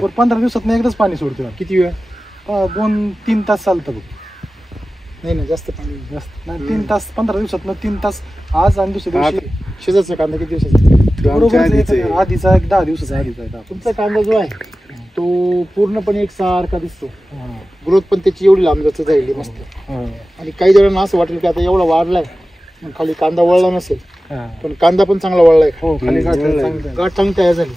बरोबर 15 दिवसात एकदाच पाणी सोडतो. किती वेळ? 2-3 तास चालतं बघ. नाही ना जास्त पाणी जास्त नाही, 3 तास 15 दिवसात 3 तास. आज आणि दुसऱ्या दिवशी शिजायचा कांदा किती दिवसाचा? बरोबर आधीचा 10 दिवसाचा आधीचा. तुमचा कांदा जो आहे तो पूर्णपणे एकसारखा दिसतो. ग्रोथ पण त्याची एवढी लांबच जाईल मस्त. आणि काही जणांना असं वाटेल की आता एवढा वाढलाय खाली कांदा वळला नसेल, पण कांदा पण चांगला वळलाय. खाली गाठ चांगली तयार झाली.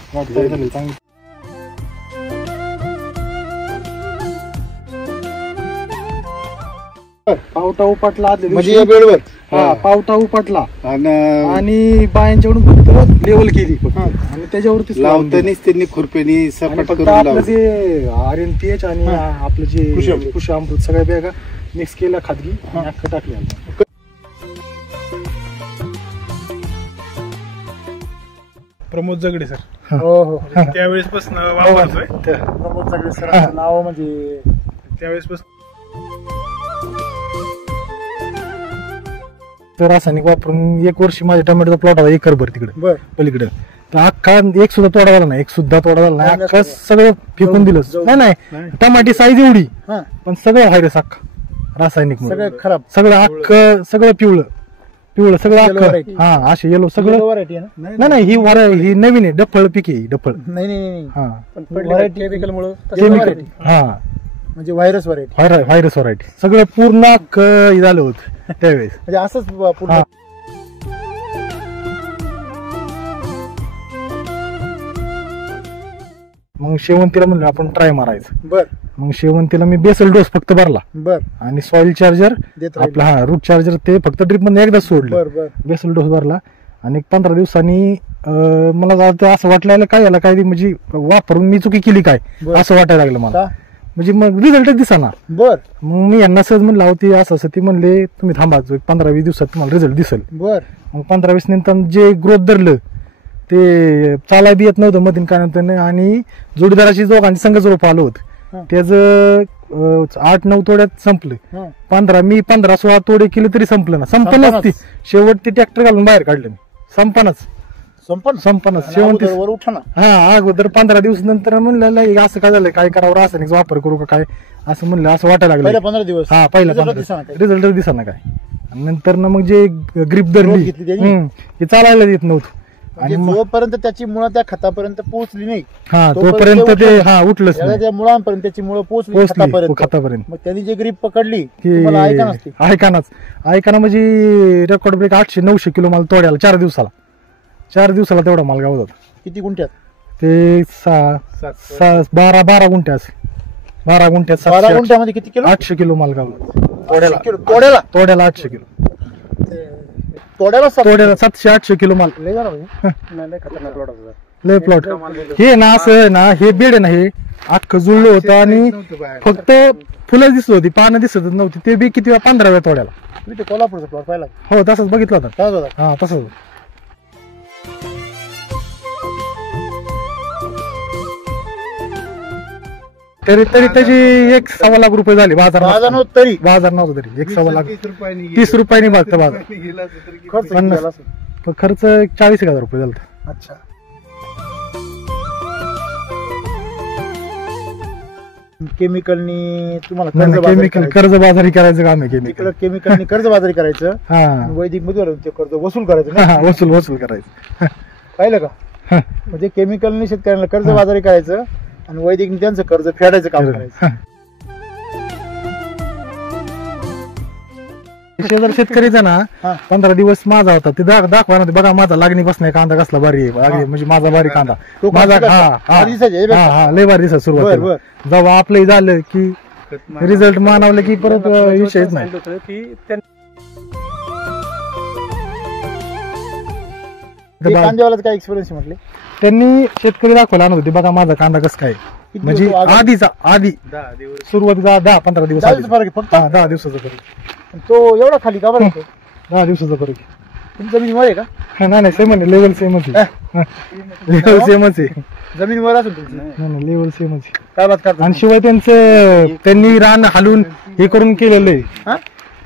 पावटा उपटला आदल्या म्हणजे दिवशी. या बेडवर पावटा उपटला आणि बायांच्याकडून फक्त लेवल केली आणि त्याच्यावरती लावतानीच त्यांनी खुरप्यानी सपाट फक्त करून आपलं लावलं. जे RNPH आणि आपलं जे कृषी अमृत सगळ्या बॅगा मिक्स केल्या खाजगी आणि अख्खं टाकल्या. प्रमोद जगडे सर. हो त्यावेळेस पासून वापरतोय. प्रमोद जगडे सर नाव म्हणजे त्यावेळेस पासून रासायनिक वापरून 1 वर्ष माझ्या टोमॅटोचा प्लॉट होता एकरभर तिकडे पलीकडे. तर अख्खा एक सुद्धा तोडा झाला नाही, एक सुद्धा तोडा झाला नाही. अख्खा सगळं फेकून दिलं. नाही टमाटी साईज एवढी पण सगळं व्हायरस अख्खा रासायनिक सगळं खराब, सगळं अख्खं सगळं पिवळं सगळं अख्खं असे येलो सगळं. व्हरायटी आहे ना? नाही ही नवीन आहे. डफळ पीक आहे डफळ. नाही केमिकल म्हणजे व्हायरस व्हरायटी सगळं पूर्ण झालं होतं त्यावेळेस. म्हणजे असंच पूर्ण. मग शेवंतीला म्हणलं आपण ट्राय मारायचं. बर. मग शेवंतीला मी बेसल डोस फक्त भरला. बर. आणि सॉइल चार्जर आपला रूट चार्जर ते फक्त ड्रिप मध्ये एकदा सोडलं. बेसल डोस भरला आणि 15 दिवसांनी मला असं वाटलं काय याला काय म्हणजे वापरून मी चुकी केली काय असं वाटायला लागलं मला. म्हणजे मग रिझल्टच दिसाना. बर. मग मी यांना सहज म्हणलं होती असं ते म्हणले तुम्ही थांबा 15-20 दिवसात तुम्हाला रिझल्ट दिसेल. बर. मग 15-20 नंतर जे ग्रोथ धरलं ते चालाय बी येत नव्हतं मधीन काय आणि जोडीदाराची दोघांची संघ रोप आलं होतं त्याच 8-9 तोड्यात संपलं. 15-16 तोडे केले तरी संपलं ना. संपनच ती शेवट ते ट्रॅक्टर घालून बाहेर काढलं मी. संपनच शेवंती. अगोदर 15 दिवस नंतर म्हणलं असं काय झालं काय करावं रासायनिक वापर करू का काय असं म्हणलं असं वाटायला लागलं. 15 दिवस पहिला रिझल्ट दिसा काय. नंतर ना मग जे ग्रीप धरली हे चालायला येत नव्हतं. आणि जोपर्यंत त्याची मुळं त्या खतापर्यंत पोहोचली नाही तोपर्यंत ते उठलंच त्या मुळांपर्यंत त्याची मुळं पोहोचली खतापर्यंत. मग त्यांनी जे ग्रीप पकडली ऐकाना म्हणजे रेकॉर्ड ब्रेक 800-900 किलो माल तोड्याला 4 दिवसाला तेवढा माल गावत होता. किती गुंठ्यात? ते 12 गुंठे असेल. 12 गुंठ्यात 12 गुंठ्यामध्ये किती किलो? 800 किलो माल गावला तोड्याला 800 किलो. तोड्याला 700-800 किलो माल. लय प्लॉट हे ना असं ना हे बेड आहे ना हे अख्खं जुळलं होतं आणि फक्त फुलं दिसत होती पानं दिसत नव्हती. ते बी किती 15व्या तोड्याला. मी ते कोल्हापूरचा प्लॉट पाहिला. हो तसंच बघितलं होतं. तसंच. तरी त्याची 1-1.25 लाख रुपये झाले. बाजार नव्हतं तरी 1-1.25 लाख. 30 रुपयांनी भागतं बाजार. खर्च 40,000 रुपये झाला. अच्छा. केमिकलनी तुम्हाला कर्जबाजारी करायचं काम आहे. केमिकलनी कर्जबाजारी करायचं. वैदिक मध्ये ते कर्ज वसूल करायचं. वसूल करायचं. पाहिलं का? म्हणजे केमिकलनी शेतकऱ्यांना कर्जबाजारी करायचं आणि वैदिक त्यांचं कर्ज फेडायचं काम करायचं. शेतकरीचा ना 15 दिवस माझा होता ते दाखवा ना. बघा माझा लागणी बसलाय कांदा कसला भारी आहे. म्हणजे माझा भारी कांदा माझा लय भारी दिसत सुरुवात. जेव्हा आपलं झालं की रिझल्ट मानवलं की परत विषयच नाही. काय एक्सपिरियन्स म्हटले त्यांनी शेतकरी दाखवायला आणत होते बघा माझा कांदा कसं काय. म्हणजे आधी सुरुवातीचा 10-15 दिवस फक्त 10 दिवसाचा फरक. तो एवढा खाली का बरं? 10 दिवसाचा फरक. तुमची जमीन आहे का? नाही सेम आहे. लेवल सेमच आहे. जमीन वर असेल तुमची? लेवल सेमच काय बात करता? आणि शिवाय त्यांनी रान हालून हे करून केलेलं आहे.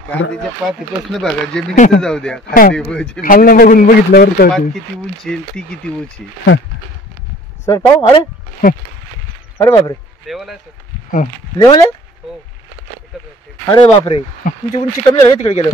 बघा जमिनीचं जाऊ द्या. खालनं बघून बघितल्यावर किती उंची ती किती उंची सर का? अरे अरे बापरे हं. लेवल आहे अरे बापरे तुमची उंची कमी झाली तिकडे गेलो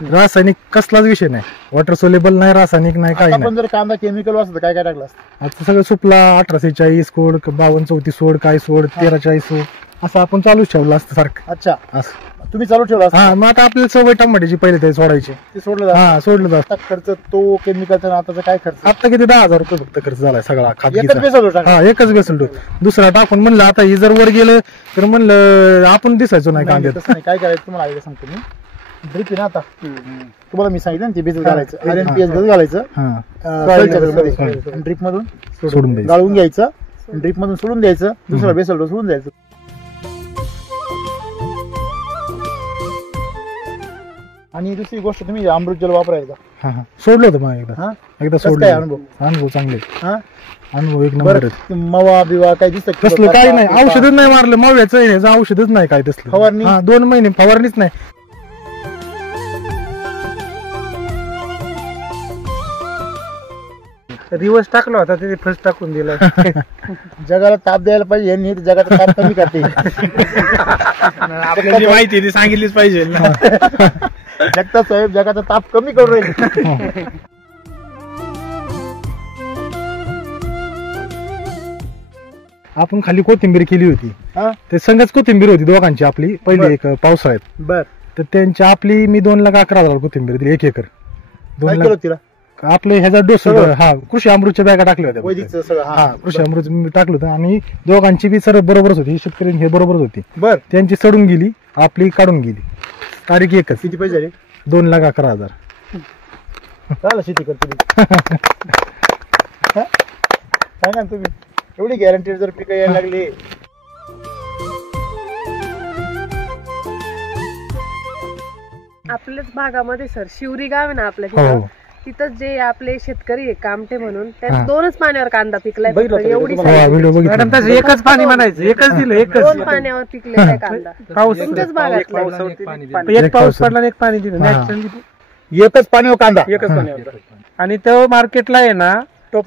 रासायनिक कसलाच विषय नाही, वॉटर सोलेबल नाही, रासायनिक नाही, काही आपण नाही. जर कांदा केमिकल वाचत काय काय टाकलं असतं आता सगळं सुपला 1840 सोड, 5234 सोड, काय सोड, 1340 सोड, असं आपण चालूच ठेवलं असतं सारखं अच्छा असं. तुम्ही चालू ठेवला असतं. हा, मग आता आपल्याला सवय टमाट्याची पहिले ते सोडायची. ते सोडलं जातं. हा, सोडलं जात. आता खर्च तो केमिकलचा आताचा काय खर्च आता किती 10,000 रुपये फक्त खर्च झालाय सगळा एकच खाजगीचा. बेसल टाका हा, एकच बेसल डोस. दुसरा टाकून म्हणलं आता ही जर वर गेलं तर म्हणलं आपण दिसायचो नाही नाही, कांद्यात. तसं नाही. काय करायचं तुम्हाला आयडिया सांगतो मी ड्रिप आहे ना आता तुम्हाला मी सांगितलं ना ते भिजत घालायचं आणि पीएच भिजत घालायचं हा, ड्रिप मधून सोडून द्यायचं. गाळून घ्यायचं ड्रिप मधून सोडून द्यायचं दुसरा बेसल डोस सोडून द्यायचं. आणि दुसरी गोष्ट तुम्ही अमृत जल वापरायचा हा, हा. सोडलं होतं मग एकदा. हा एकदा कसं सोडलं. काय अनुभव? अनुभव चांगले, हा अनुभव एक नंबर आहेत. बरं मवा बिवा काय दिसत तसलं काही नाही, औषधच नाही मारलं, मव्याचं औषधच नाही काय तसलं. फवारणी? हा, 2 महिने फवारणीच नाही. रिवर्स टाकला होता ते फर्स्ट टाकून दिला. जगाला ताप द्यायला पाहिजे यांनी तर जगाचा ताप कमी करते आपल्याला जी माहिती आहे ती सांगितलीच पाहिजे ना. जगताप साहेब जगाचा ताप कमी करू राहील. आपण खाली कोथिंबीर केली होती, हा ते संगच कोथिंबीर होती दोघांची आपली पहिली एक पावसाळ्यात. बर तर त्यांची आपली मी 2,11,000 कोथिंबीर दिली 1 एकर. काय 2 केलं तिला आपले ह्याचा डोस सगळं? हा कृषी अमृतच्या बॅगा टाकल्या होत्या. वैदिकचं सगळं हा, कृषी अमृत मी टाकलं होतं आणि दोघांची बी सर बरोबरच होती, शेतकरी हे बरोबरच होती. बर त्यांची सडून गेली, आपली काढून गेली. तारीख एकच, किती पैसे झाले 2,11,000. चालेल शेती करतो सांगा ना तुम्ही एवढी गॅरंटी जर पिकं यायला लागली. आपल्याच भागामध्ये सर शिवरी गाव आहे ना आपल्या हो. तिथं तिथं जे आपले शेतकरी आहे कामटे म्हणून हा. त्या 2च पाण्यावर कांदा पिकलाय बघितलं फक्त. होतं एवढी तुम्हाला? size. व्हिडिओ बघितला. मॅडम तसं एकच पाणी म्हणायचं, एकच दिलं, 2 एकच पाण्यावर पिकलेला आहे कांदा पाऊस तुमच्याच भागातला एक पाऊस पडला आणि एक पाणी दिलं हा. नॅचरली एकच पाणी कांदा एकच पाणी होतं. आणि तो मार्केटला आहे ना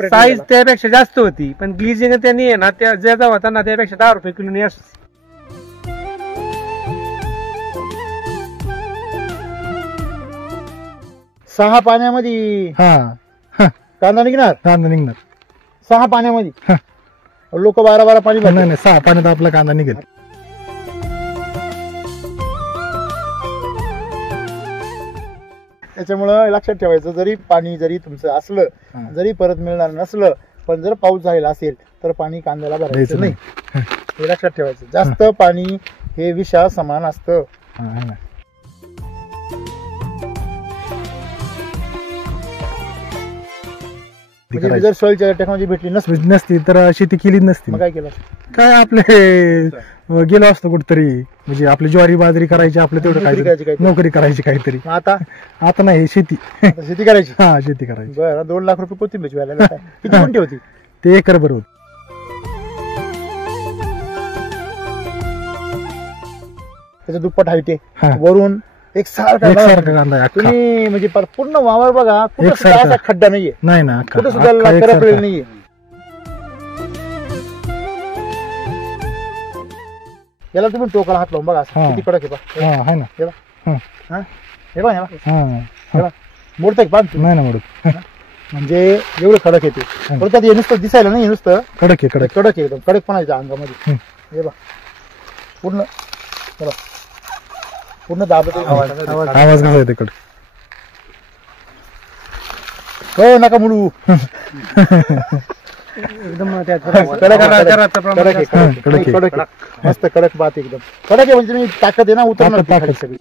साईज त्यापेक्षा जास्त होती, पण ग्लिजिंग त्यांनी आहे ना त्या ज्याचा होता ना त्यापेक्षा 10 रुपये किलो. 6 पाण्यामध्ये हा, कांदा निघणार कांदा निघणार. 6 पाण्यामध्ये लोक 12 पाणी नाही भरतात. नाही, 6 पाण्यात आपला कांदा निघेल. त्याच्यामुळं लक्षात ठेवायचं जरी पाणी जरी तुमचं असलं हा. जरी परत मिळणार नसलं पण जर पाऊस झालेला असेल तर पाणी कांद्याला भरायचं द्यायचं नाही हे लक्षात ठेवायचं. जास्त पाणी हे विषा समान असतं. हा, आहे ना. म्हणजे जर सॉइलच्या टेक्नॉलॉजी भेटली नसली नसती तर शेती केलीच नसती. मग काय केलं काय आपले गेलो असतो कुठतरी, म्हणजे आपली ज्वारी बाजरी करायची, आपलं तेवढं नोकरी करायची काय काहीतरी. नोकरी करायची काहीतरी. मग आता आता नाही, शेती. आता शेती करायची. हा, शेती करायची. बरं 2 लाख रुपये कोथिंबीर व्हायला काय किती गुंठे होती ते एकर बरोबर. त्याच्या दुप्पट हाईट हा. आहे वरून एकसारखा एकसारखा कांदा आहे अख्खा. तुम्ही म्हणजे पूर्ण वावर बघा कुठं सुद्धा एकसारखा. असा खड्डा नाहीये नाही ना, अख्खा कुठं सुद्धा अख्खा करपलेलं एकसारखा. नाहीये. याला तुम्ही टोकाला हात लावून बघा असं हा. किती कडक आहे पहा. हा, आहे ना. हे बघा. हा. हा? हे बघा, हे बघा. हा, हे बघा. मोडतंय का बांध तुम्ही? नाही ना मोडत. म्हणजे एवढं कडक येते परत आता हे नुसतं दिसायला नाही हे नुसतं कडक आहे, कडक. कडक आहे एकदम कडकपणा आहे अंगामध्ये. हम्म. हे बघा पूर्ण हे बघा. पूर्ण दाबत आहे. आवाज कसा येते कडक. हो नका मुळू एकदम त्यात कडक आहे, कडक आहे, जराचं प्रमाण कडक आहे, जास्त. हा, कडक आहे, कडक आहे. कडक आहे. मस्त कडक बात एकदम कडक आहे म्हणजे तुम्ही ताकद आहे ना उतरणार ताकद, ती खाली ताकद. सगळी.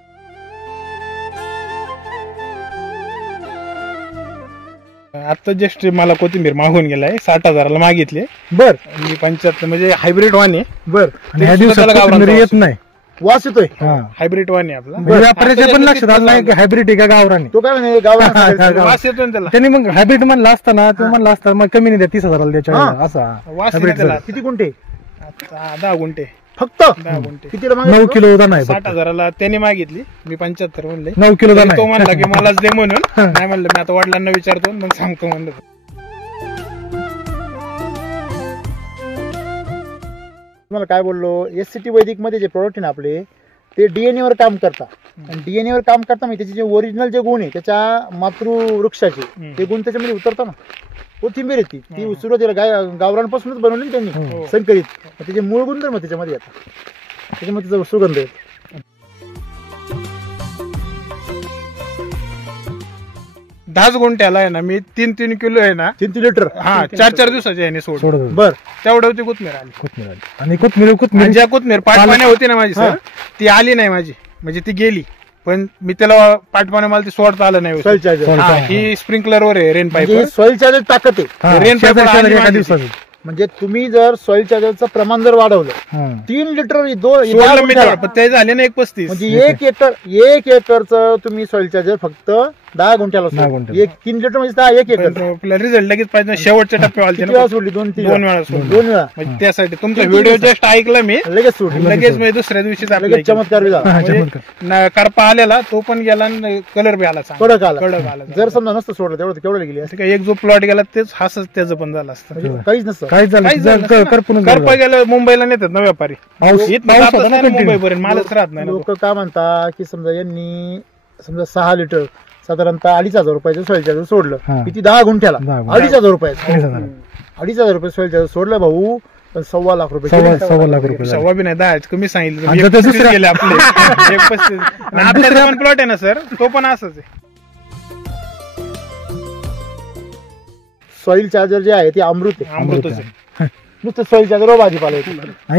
आता जस्ट मला कोथिंबीर मागून गेलाय 60,000ला मागितले. बर मी 75 म्हणजे हायब्रिड वान आहे. बर आणि ह्या सुद्धा दिवसात त्याला गावरान कोथिंबीर येत पाऊस. नाही. वास येतोय. हा. हायब्रिड वान आहे आपला. म्हणजे व्यापाऱ्याच्या पण लक्षात आलं नाही की हायब्रिड आहे का गावरान आहे. तो काय म्हणे गावाला वास येतो ना त्याला. त्यांनी मग हायब्रिड म्हणला असताना तो म्हणला असता मग कमी नाही द्या 30,000ला द्यायच्या हा. असा वास hybrid येतो त्याला. किती गुंठे आता 10 गुंठे. फक्त 10 गुंठे कितीला 9 मागितलं? किलो दाणा आहे 60,000ला त्याने मागितली, मी 75 म्हणले. 9 किलो दाणा तो आहे. म्हणला की मलाच दे म्हणून. नाही म्हणलं, मी आता वडिलांना विचारतो मग सांगतो म्हणलं. तुम्हाला काय बोललो, SCT वैदिक मध्ये जे प्रोडक्ट आहे ना आपले, ते DNA वर काम करतात. आणि DNA वर काम करता म्हणजे त्याचे जे ओरिजिनल जे गुण आहे त्याच्या मातृवृक्षाचे ते गुण त्याच्यामध्ये उतरतात ना. कोथिंबीर येते ती सुरुवातीला गावरांपासूनच बनवली ना त्यांनी संकरित, त्याचे मूळ गुणधर्म त्याच्यामध्ये येतात, त्याच्यामध्ये त्याचा सुगंध येतो. 10 गुंठ्याला आहे ना मी 3-3 किलो आहे ना, 3 लिटर. हा 4-4 दिवसाचे आहे सोड. सोडत होतो. बर, तेवढं होती कोथमीर आली. कोथमीर आली. आणि कोथमीर ज्या कोथमीर पाठपाण्या होती ना माझी सर, ती आली नाही माझी, म्हणजे ती गेली. पण मी त्याला पाठपाण्या मला ती सोडता आलं नाही. Soil charger. हा, ही स्प्रिंकलर वर आहे, रेन पाईप. सॉइल चार्जर ताकद आहे. रेन पाईप एका दिवसाचं. म्हणजे तुम्ही जर सॉइल चार्जरचं प्रमाण जर वाढवलं 3 लिटर सोडलं मी तेवढं, पण ते झाले ना 1.35. म्हणजे 1 एकरचं तुम्ही सॉइल चार्जर फक्त 10 गुंठ्याला 10 गुंठ्याला. 3 लिटर म्हणजे 1 एकर. आपला रिझल्ट लगेच पाहिजे, शेवटच्या टप्प्यावर किती वेळा सोडली? 2-3 वेळा सोडली. 2 वेळा म्हणजे त्यासाठी तुमचा व्हिडिओ जस्ट ऐकला मी, लगेच सोडली. लगेच मी दुसऱ्या दिवशीच लगेच चमत्कार बी झाला. आपल्या करपा आलेला तो पण गेला, कलर बी आला चांगला. कडक आला. कडक आला. जर समजा नसतं सोडलं तेवढं केवढं गेली असं असं काय एक जो प्लॉट गेला तेच हासच त्याचं पण झालं असतं. म्हणजे काहीच नसतं. काहीच झालं काहीच झालं नसतं. करपून करपा गेलं मुंबईला नेतात ना व्यापारी, पाऊस इथनं जातच होता ना नाही ना continue. मुंबईपर्यंत, मालच राहत नाही ना. लोक काय म्हणतात की समजा यांनी समजा 6 लिटर साधारणतः 2,500 रुपयाचं सॉइल चार्जर सोडलं. हा. किती? 10 गुंठ्याला 10 गुंठ्याला. 2,500 रुपयाचं. 2,500. 2,500 रुपये सॉइल चार्जर सोडलं भाऊ, पण 1.25 लाख रुपये गेले. 1.25 लाख रुपये झाले. सव्वा बी नाही 10 कमी सांगितलं. आणि ते 35 गेले आपले. 35. आणि आपला पण प्लॉट आहे ना सर, तो पण असंच आहे. सॉइल चार्जर जे आहे ते अमृत आहे. अमृतच आहे. नुसतं सॉइल चार्जर भाजीपाला येतो.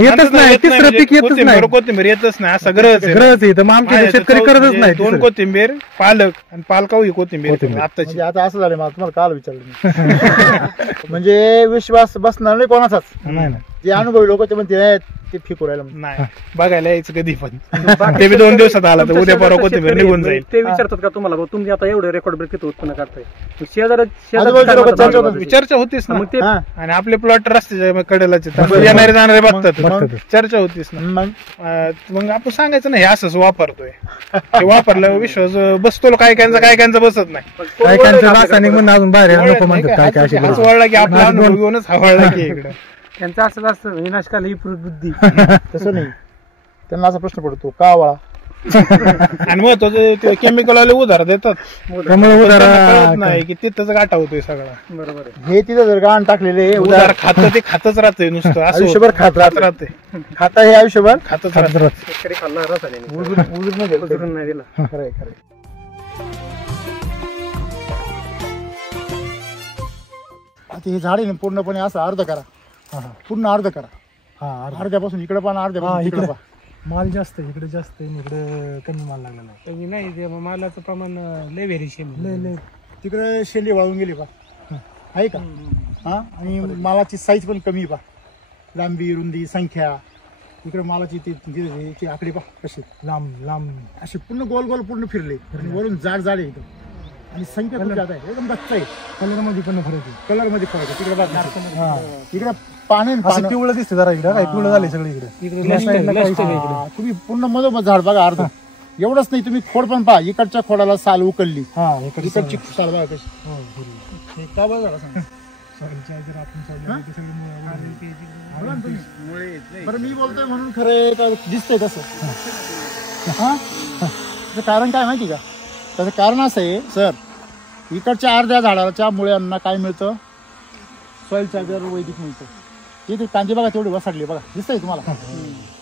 येतच नाही, तिसरं पीक येतच नाही. कोथिंबीर येतच नाही, असं गरज आहे. गरज आहे. तर मग आमचे शेतकरी करतच नाही 2 कोथिंबीर, पालक आणि पालकाऊ ही कोथिंबीर आताची. म्हणजे आता असं झालं, मला तुम्हाला काल विचारलं मी. म्हणजे विश्वास बसणार नाही कोणाचाच. नाही ना. जे अनुभवी लोक ते म्हणते ते फिकू राहिलं म्हणून. नाही बघायला यायचं कधी पण. ते बी 2 दिवसात आला तर उद्या परवा कोथिंबीर निघून जाईल. ते विचारतात का तुम्हाला, भाऊ तुम्ही आता एवढे रेकॉर्ड ब्रेक किती उत्पन्न करताय? आजूबाजूचे लोकं चर्चा होतात. चर्चा होतीच ना. मग ते हा. आणि आपले प्लॉट रस्त्याच्या कडेलाच आहेत. येणारे जाणारे बघतात. मग चर्चा होतीच ना. मग मग आपण सांगायचं नाही हे असंच वापरतोय, ते वापरलं विश्वास बसतो. काय कायचा बसत नाही. काय कांचं रासायनिक म्हणून अजून बाहेर यायला नको म्हणतात. काय काय अशी असं गरज. वळला की आपला अनुभव घेऊनच हा वळला की इकडं. त्यांचं असंच असतं, विनाशकाल ही बुद्धी. तसं नाही. त्यांना असा प्रश्न पडतो का वळा. आणि महत्वाचं ते केमिकल वाले उधार देतात, त्यामुळे त्यांना उदाहरण कळत नाही की तिथंच गाठा होतोय सगळा. बरोबर आहे. हे तिथं जर गाण टाकलेले उधार खातं ते खातच राहतंय नुसतं, असं आयुष्यभर खात राहत राहते. खाता हे आयुष्यभर खातच राहते. शेतकरी खाल्ला रसायने उजून नाही गेलं. उचलून नाही दिला. खरंय खरंय. आता हे झाड आहे ना पूर्णपणे असं अर्ध करा. पूर्ण अर्ध करा. हा, अर्ध्यापासून इकडे पण अर्ध्यापासून तिकडे पण. माल जास्त आहे, इकडे जास्त आहे, इकडे कमी माल लागलेला आहे. कमी नाही, ते मालाचं प्रमाण लय व्हेरिएशन. लय तिकडे शेंडी वाळून गेली पा, आहे का? हा, आणि मालाची साईज पण कमी पा, लांबी रुंदी संख्या. इकडे मालाची ती आकडे पा कशी लांब अशी पूर्ण गोल गोल पूर्ण फिरले आणि वरून जाड जाड आहे एकदम. आणि संख्या खूप जात आहे, एकदम गच्च आहे. कलर मध्ये पण फरक आहे. कलर मध्ये फरक आहे. तिकडे बघ, हा. इकडे पाणी असं पिवळं दिसते जरा इकडे. काय पिवळं झाले सगळे इकडे. हा, तुम्ही पूर्ण मधोमध झाड बघा अर्ध. एवढंच नाही, तुम्ही खोड पण पहा. इकडच्या खोडाला साल उकलली, हा, इकडची साल बघा कशी. हे का बघा झाला सांगा. बरं मी बोलतोय म्हणून खरं का दिसतंय तसं. हा, त्याचं कारण काय माहिती का? त्याचं कारण असं आहे सर, इकडच्या अर्ध्या झाडाच्या मुळ्यांना काय मिळतं? सॉइल चार्जर वैदिक मिळतं. तिथे कांदे बघा तेवढे वसडले बघा, दिसतंय तुम्हाला?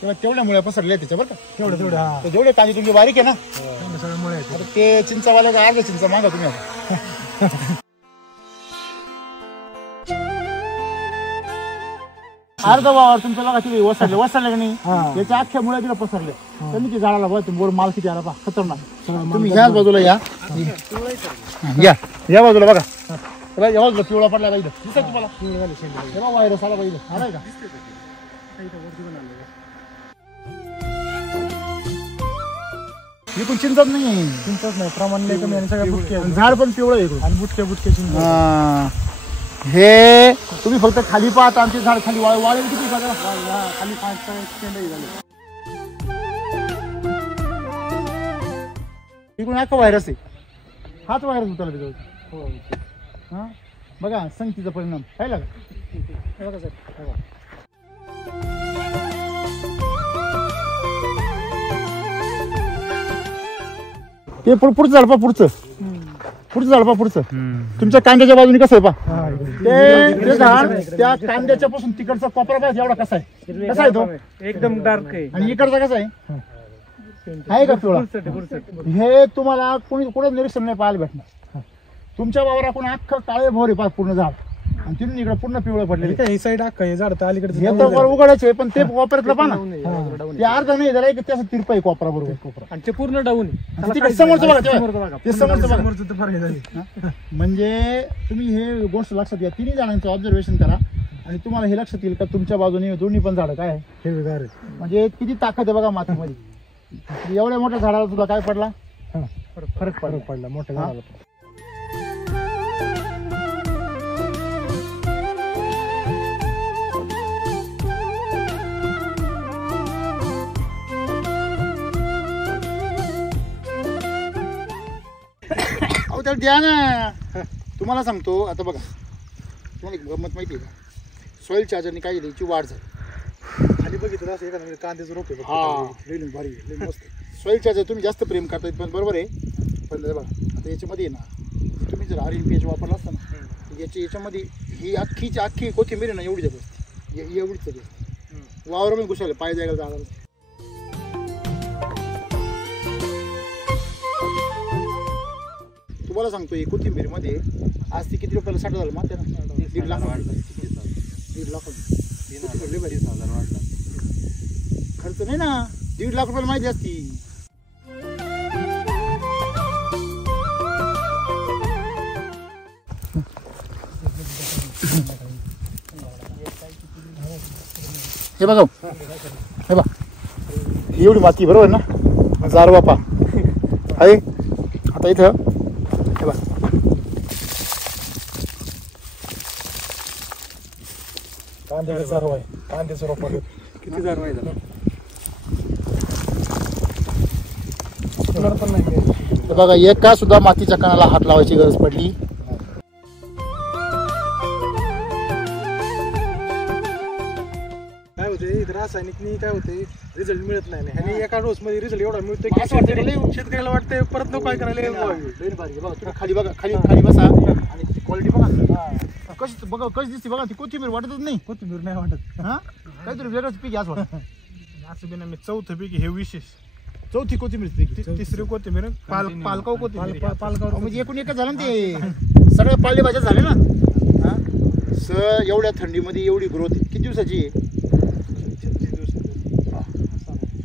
तेव्हा तेवढ्या मुळ्या पसरल्या त्याच्या बरं का. तेवढे जेवढे कांदे तुमचे बारीक आहे ना, आता ते चिंचावाले का अर्ध्या चिंचा मागा तुम्ही आता. अर्ध वावर तुमचं बघा तिथे वसडले का नाही, त्याच्या अख्ख्या मुळ्या तिला पसरल्या. त्यांनी ते झाडाला बघा वर माल किती आला पहा, खतरनाक. तुम्ही ह्याच बाजूला या, या बाजूला बघा. या बाजूला पिवळा पडला पाहिजे, दिसत तुम्हाला? तेव्हा व्हायरस आला पाहिजे, आलाय का? इकडून चिंतत नाही, चिंताच नाही. प्रमाण लय कमी आणि सगळ्या बुटके झाड पण पिवळं आहे आणि बुटके चिंता. हे तुम्ही फक्त खाली पाहता आमचे झाड खाली वाळेल किती बघा खाली 5-6 झाले इकडून अख्खा व्हायरस आहे हाच व्हायरस उतरला त्याच्यावर हा बघा संगतीचा परिणाम काय लागा बघा सर ते पुढचं झाड पा पुढचं झाड पा पुढचं तुमच्या कांद्याच्या बाजूने कसं आहे पा ते झाड त्या कांद्याच्या पासून तिकडचा कोपरा पाहिजे एवढा कसा आहे तो एकदम डार्क आहे आणि इकडचा कसा आहे का पिवळा हे तुम्हाला कोणी निरीक्षण नाही पाहायला भेटणार तुमच्या वावराकडून अख्खं काळे भोर आहे पूर्ण झाड आणि तिथून इकडे पूर्ण पिवळं पडले ही साईड अख्खा हे झाड अलीकडे हे तर वर उघडायचे पण ते कोपऱ्यातलं पहा ना ते अर्धा नाही जरा एक त्याचा तिरपा आहे कोपरा बरोबर कोपरा आणि ते पूर्ण डाऊन तिकडे समोरचं बघा ते समोरचं बघा झाली म्हणजे तुम्ही हे गोष्ट लक्षात घ्या तिन्ही झाडांचं ऑब्झर्वेशन करा आणि तुम्हाला हे लक्षात येईल का तुमच्या बाजूने दोन्ही पण झाडं काय हिरवेगार म्हणजे किती ताकद आहे बघा मातीमध्ये एवढ्या मोठ्या झाडाला तुला काय पडला फरक पडला मोठ्या झाडाला अहो त्याला द्या ना तुम्हाला सांगतो आता बघा तुम्हाला एक गंमत माहिती आहे का सॉइल चार्जरने काय झाली याची वाढ झाली खाली बघितलं असं एखाद्या कांद्याचं रोप आहे हा भारी लई मस्त सॉइल चार्जर तुम्ही जास्त प्रेम करतायत पण बरोबर आहे पण बघा आता याच्यामध्ये आहे ना तुम्ही जर RNPH वापरला असता ना याच्यामध्ये ही अख्खी कोथिंबीर आहे ना एवढी जग असते एवढीच जग असते वावरामध्ये घुसायला पाय जायला जागा तुम्हाला सांगतो ही कोथिंबीरमध्ये आज ती किती रुपयाला 60 झालं माहिती आहे ना 1.5 लाख 1.5 लाख खर्च नाही ना 1.5 लाख रुपयाला माहिती असती हे बघा ही एवढी माती बरोबर ना जारवा पा आहे आता इथं हे बघ कांद्याचं सर्व आहे कांद्याचं रोप किती जारवा आहे त्याला पण नाही हे बघा एका सुद्धा मातीच्या कणाला हात लावायची गरज पडली काय होते रासायनिकनी काय होते रिझल्ट मिळत नाही आणि एका डोस मध्ये रिझल्ट एवढा मिळतोय की शेतकऱ्याला वाटतंय परत नको काय करायला तुम्ही खाली बघा खाली बसा आणि त्याची क्वालिटी बघा कशी दिसते बघा ती कोथिंबीर वाटतच नाही कोथिंबीर नाही वाटत हा काहीतरी वेगळंच पीक असं वाटत असं बिना मी चौथं पीक हे विशेष चौथी कोथिंबीर पीक तिसरी कोथिंबीर पालकाव कोथिंबीर पालकावर म्हणजे एकूण एकच झालं ना ते सगळे पालेभाज्या झाले ना हा एवढ्या थंडीमध्ये एवढी ग्रोथ किती दिवसाची आहे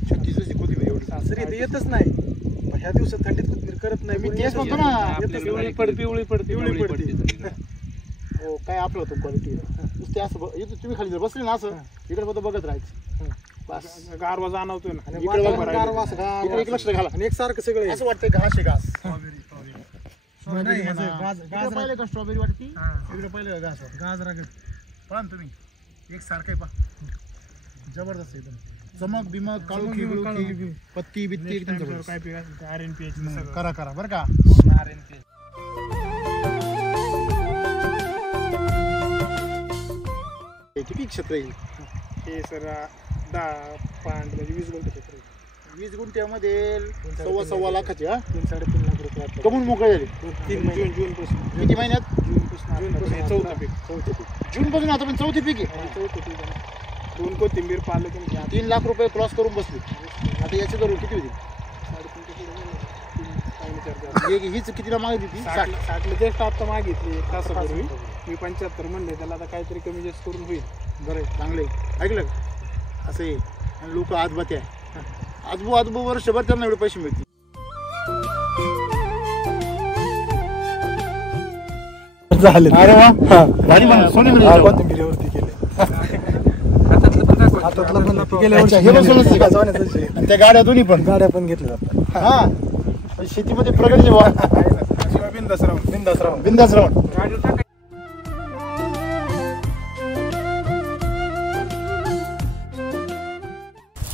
36 दिवसाची कोथिंबीर एवढी सर इथे येतच नाही ह्या दिवसात थंडीत कोथिंबीर करत नाही मी तेच म्हणतो ना पिवळी पडती हो काय आपलं होतं क्वालिटी नुसते असं इथं तुम्ही खाली जर बसले ना असं इकडे बघत राहायचं बस गारवा जाणवतोय ना इकडे बघा इकडे एक लक्ष घाला आणि एकसारखं सगळं असं वाटतंय घास आहे घास नाही, इकडे गाजर पाहिलं का स्ट्रॉबेरी वाटती इकडे पाहिलं घास गाजरा पहा ना तुम्ही एक सारखं आहे पहा जबरदस्त एकदम चमक बिमक काळू खिळू पत्ती बित्ती एकदम जबरदस्त. काय पीक RNPH करा बरं का किती क्षेत्र आहे हे सर 20 गुंठे क्षेत्र आहे. 20 गुंठ्यामध्ये 1.25 लाखाचे हा 3-3.5 लाख रुपये कमून मोकळे झाले 3 महिने जून पासून किती महिन्यात हे चौथं पीक जून पासून आता पण चौथी पीक आहे चौथं पीक आहे. 2 कोथिंबीर पालक आणि 3 लाख रुपये क्रॉस करून बसले आता याची जरूर किती होती हीच कितीला मागितली ती 60 जस्ट आता मागितली 1 तासापूर्वी मी 75 म्हणले त्याला आता काहीतरी कमी जास्त करून होईल. बरं आहे चांगलं आहे ऐकलं का असं आहे आणि लोक आजबाते आहे आजबू वर्षभर त्यांना एवढे पैसे मिळतील झाले अरे वा भारी म्हणा सोने मिळाले कोथिंबीरवरती केले हातातलं पण अच्छा, हे बसवलंच आहे का? आणि त्या गाड्या दोन्ही पण गाड्या पण घेतल्या जातात हा शेतीमध्ये प्रगती बिंदास राहून बिंदास राहून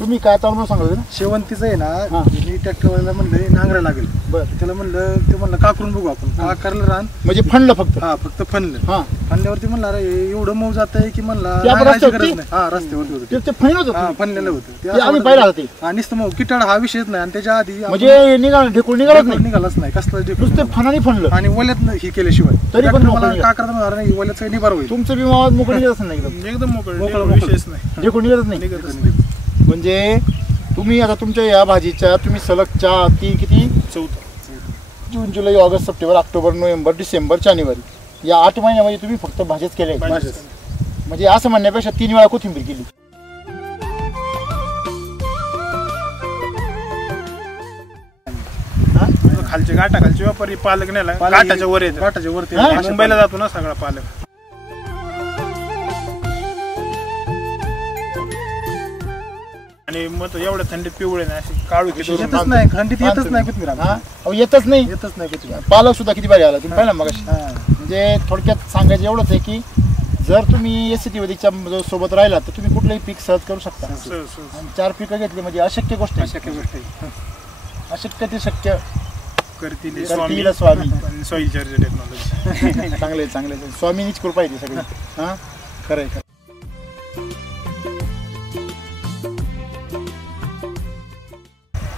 तुम्ही काय चालू सांगा ना. शेवंतीचं आहे हा. ना, मी ट्रॅक्टरवाल्याला म्हणलं नांगरा लागेल. बरं. त्याला म्हणलं, ते म्हणलं का करून बघू आपण. का करलं रान, म्हणजे फंडलं फक्त. हा फक्त फनलं. हा फनल्यावरती म्हणला अरे एवढं मऊ जात आहे की म्हणला ते आपण नांगराची रस्त्यावरती? गरज नाही. हा रस्त्यावरती होतं ते. ते फणलं होतं. हा फनलेलं होतं ते आम्ही पाहिलं होतं ते. हा नुसतं मग किटाळ हा विषयच नाही. आणि त्याच्या आधी आपण म्हणजे निघालं ढेकूळ निघालच नाही. निघालाच नाही कसलं नुसते फणाने फणलं. आणि वल्यात हे केल्याशिवाय तरी पण ट्रॅक्टर मला मोकळं का करता म्हणणार नाही, वल्याचं काही निभार होईल. तुमचं बी आवाज मोकळी निघत नाही एकदम. एकदम मोकळं मोकळं. विषयच नाही. ढेकूळ निघतच नाही. निघतच नाही. म्हणजे तुम्ही आता तुमच्या या भाजीच्या तुम्ही सलग ती किती जून जुलै ऑगस्ट सप्टेंबर ऑक्टोबर नोव्हेंबर डिसेंबर जानेवारी या 8 महिन्यामध्ये तुम्ही फक्त भाजीच केल्या आहेत. भाजीच. म्हणजे असं म्हणण्यापेक्षा 3 वेळा कोथिंबीर केली. खालचे घाटाखालचे व्यापारी पालक नेला घाटाच्या वर येतात. घाटाच्या वरती हा? मुंबईला जातो ना सगळा पालक. आणि मग तो एवढ्या थंडीत पिवळे नाही अशी काळू येतच नाही, थंडीत येतच नाही कोथिंबीर हा? आम्हाला. अहो, येतच नाही. येतच नाही कोथिंबीर. पालक सुद्धा किती भारी आला तुम्ही पाहिला मग. हा. म्हणजे थोडक्यात सांगायचं एवढंच आहे की जर तुम्ही एस सी टी सोबत राहिला तर तुम्ही कुठलंही पीक सहज करू शकता. आणि 4 पिकं घेतली म्हणजे अशक्य गोष्ट आहे. शक्य गोष्ट आहे. अशक्य ते शक्य करतील करतील स्वामी. Soil charge technology. चांगले चांगले स्वामीनीच कृपा आहे ती सगळी. हा खरंय खरं.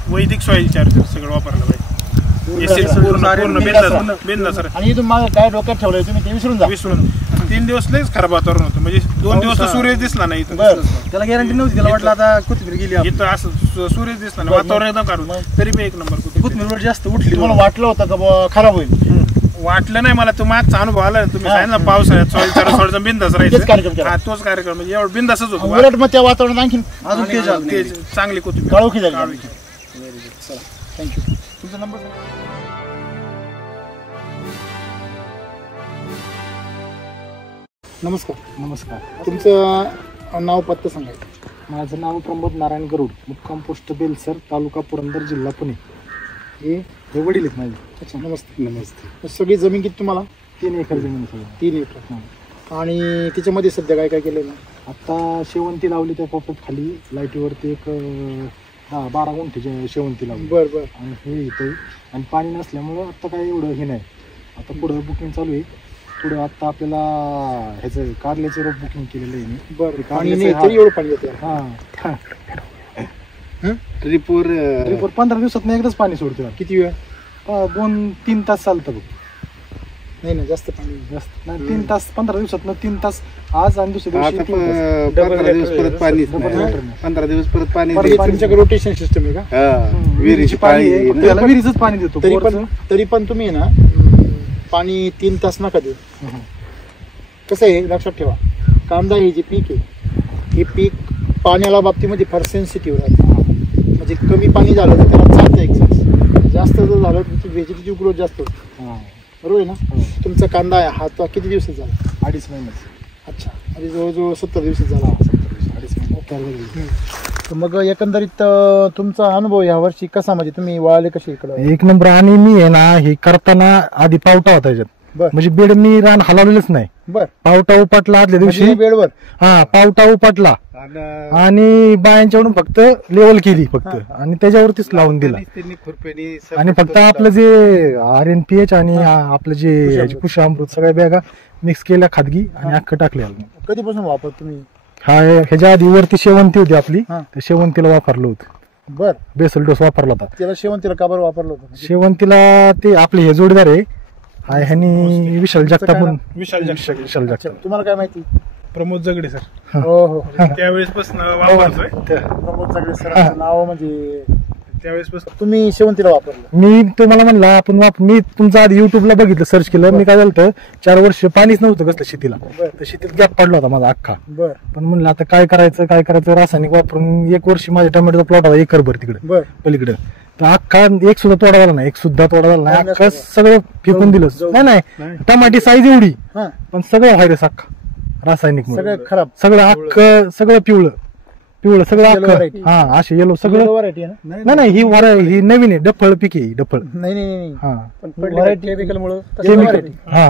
वैदिक सॉइल चार्जर सगळं वापरलं पाहिजे. बिंदा सर आणि इथून मागे काय डोक्यात ठेवलंय तुम्ही ते विसरून जा. विसरून 3 दिवस लयच खराब वातावरण होतं. म्हणजे 2 दिवस तर सूर्य दिसला नाही इथं. बरं. त्याला गॅरंटी नव्हती. त्याला वाटलं आता कोथिंबीर गेली आपली. इथं असं सूर्य दिसला नाही, वातावरण एकदम काढून. तरी मी 1 नंबर कोथिंबीर जास्त उठली. तुम्हाला वाटलं होतं का बुवा खराब होईल? वाटलं नाही मला. तो मागचा अनुभव आला ना. तुम्ही सांगितलं ना पावसाळ्यात सॉइल चार्जर सोडायचं बिंदास तेच राहायचं. कार्यक्रम केला. हा तोच कार्यक्रम. म्हणजे एवढं बिंदासच होतो. उलट मग त्या वातावरणात आणखी अजून तेज आलं. ते चांगली कोथिंबीर काळोखी झाली. काळोखी. थँक्यू. तुमचा नंबर नमस्कार. नमस्कार. तुमचं नाव पत्ता सांगायचं. माझं नाव प्रमोद नारायण गरुड, मुक्काम पोस्ट बेलसर, तालुका पुरंदर, जिल्हा पुणे. हे वडील आहेत माझे. अच्छा नमस्ते. नमस्ते. सगळी जमीन किती तुम्हाला? 3 एकर जमीन सगळं. 3 एकर. आणि त्याच्यामध्ये सध्या काय काय केलं ना? आता शेवंती लावली त्या कोपऱ्यात खाली लाईटीवरती एक 12 गुंठीची शेवंती लावली. बरं बरं. आणि हे इथं आणि पाणी नसल्यामुळं आता काय एवढं हे नाही. आता पुढं बुकिंग चालू आहे. पुढं आता आपल्याला ह्याचं कारल्याचं रोप बुकिंग केलेलं आहे मी. बरं. पाणी कारल्याचं नाही तरी एवढं पाणी येतं. हा ट्रिपवर 15 दिवसात एकदाच पाणी सोडतो. किती वेळ? 2-3 तास चालतं बघ. नाही ना जास्त पाणी. जास्त नाही. 3 तास 15 दिवसात 3 तास आज आणि दुसऱ्या आता दिवशी 3 तास. 15 दिवस परत पाणीच डबल नाही. लेटर नाही. 15 दिवस परत पाणी परत द्यायचं. पाणी. तुमच्याकडे रोटेशन सिस्टम आहे का? हा, विहिरीची पाणी आहे. फक्त याला विहिरीचंच पाणी देतो. तरी पण तुम्ही ना पाणी 3 तास नका देऊ. कसं आहे लक्षात ठेवा, कांदा हे जे पीक आहे हे पीक पाण्याला बाबतीमध्ये फार सेन्सिटिव्ह राहतं. म्हणजे कमी पाणी झालं तर त्याला चालतं एक्सेस, जास्त जर झालं तर व्हेजिटेटिव्ह ग्रोथ जास्त होते. बरोबर आहे ना? तुमचा कांदा आहे हा तो किती दिवसात झाला? 2.5 महिन्यात. अच्छा. आणि जवळजवळ 70 दिवसात झाला. 2.5 तर मग एकंदरीत तुमचा अनुभव या वर्षी कसा, म्हणजे तुम्ही वळाले कसे इकडं? 1 नंबर. आणि मी आहे ना हे करताना आधी पावटा होता याच्यात. बर. म्हणजे बेड मी रान हलवलेलंच नाही. बर. पावटा उपटला आदल्या दिवशी. बेडवर हा पावटा उपटला आणि बायांच्याकडून फक्त लेवल केली फक्त आणि त्याच्यावरतीच लावून दिला. त्यांनी खुरप्यानी आणि फक्त आपलं जे RNPH आणि आपलं जे पुष्पामृत सगळ्या बॅगा मिक्स केल्या खादगी आणि अख्खं टाकले. कधीपासून वापर तुम्ही? हा ह्याच्या आधी वरती शेवंती होती आपली, हा. त्या शेवंतीला वापरलं होतं. बर. बेसल डोस वापरला होता. त्याला शेवंतीला का बरं वापरलं होतं? शेवंतीला ते आपले हे जोडीदार आहे ह्यांनी विशाल जगताप म्हणून. विशाल जगताप. विशाल अच्छा, जगताप. तुम्हाला काय माहिती? प्रमोद जगडे सर. हो हो. त्यावेळेस पासून वापरतोय. प्रमोद जगडे सरांचं नाव म्हणजे त्यावेळेस पासून तुम्ही शेवंतीला वापरलं? मी तुम्हाला म्हणला मी तुमचं आधी युट्यूबला बघितलं, सर्च केलं. मी काय झालं 4 वर्ष पाणीच नव्हतं कसलं शेतीला. तर शेतीत गॅप पडला होता माझा अख्खा. बर. पण म्हणलं आता काय करायचं रासायनिक वापरून 1 वर्षी माझ्या टोमॅटोचा प्लॉट होता एकरभर तिकडे बर. पलीकडे. तर अख्खा एक सुद्धा तोडा झाला नाही, अख्खा सगळं फेकून दिलं. नाही टमाटी साईज एवढी, हा. पण सगळं व्हायरस अख्खा रासायनिक सगळं खराब. सगळं अख्खं सगळं पिवळं सगळं Yellow variety. अख्खं. हा असे येलो सगळं. व्हरायटी आहे ना? नाही ही नवीन आहे. डफळ पीक आहे डफळ. नाही हा केमिकल मुळे केमिकल. हा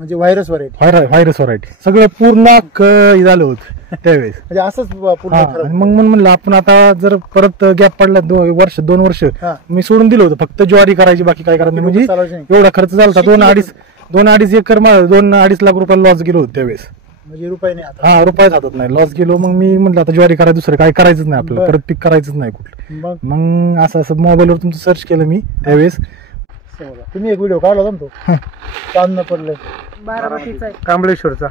म्हणजे व्हायरस व्हरायटी, व्हायरस व्हरायटी सगळं पूर्ण हे झालं होतं त्यावेळेस. म्हणजे असंच पूर्ण हा, खराब. आणि मग म्हणलं आपण आता जर परत गॅप पडला 2 वर्ष हा. मी सोडून दिलं होतं, फक्त ज्वारी करायची बाकी काय करायचं नाही. म्हणजे चालायचं नाही. एवढा खर्च झाला होता 2-2.5 एकर 2-2.5 लाख रुपये लॉस गेलो होतो त्यावेळेस. म्हणजे रुपये नाही आता. हा, रुपयाच हातात नाही, लॉस गेलो. मग मी म्हणलं आता ज्वारी करायचं, दुसरं काय करायचंच नाही आपल्याला, बरं. परत पीक करायचंच नाही कुठलं. मग मग असं मोबाईलवर तुमचं सर्च केलं मी त्यावेळेस. तुम्ही एक व्हिडिओ काढला होता ना तो, चांदणं पडलंय, बारामतीचा आहे. कांबळेश्वरचा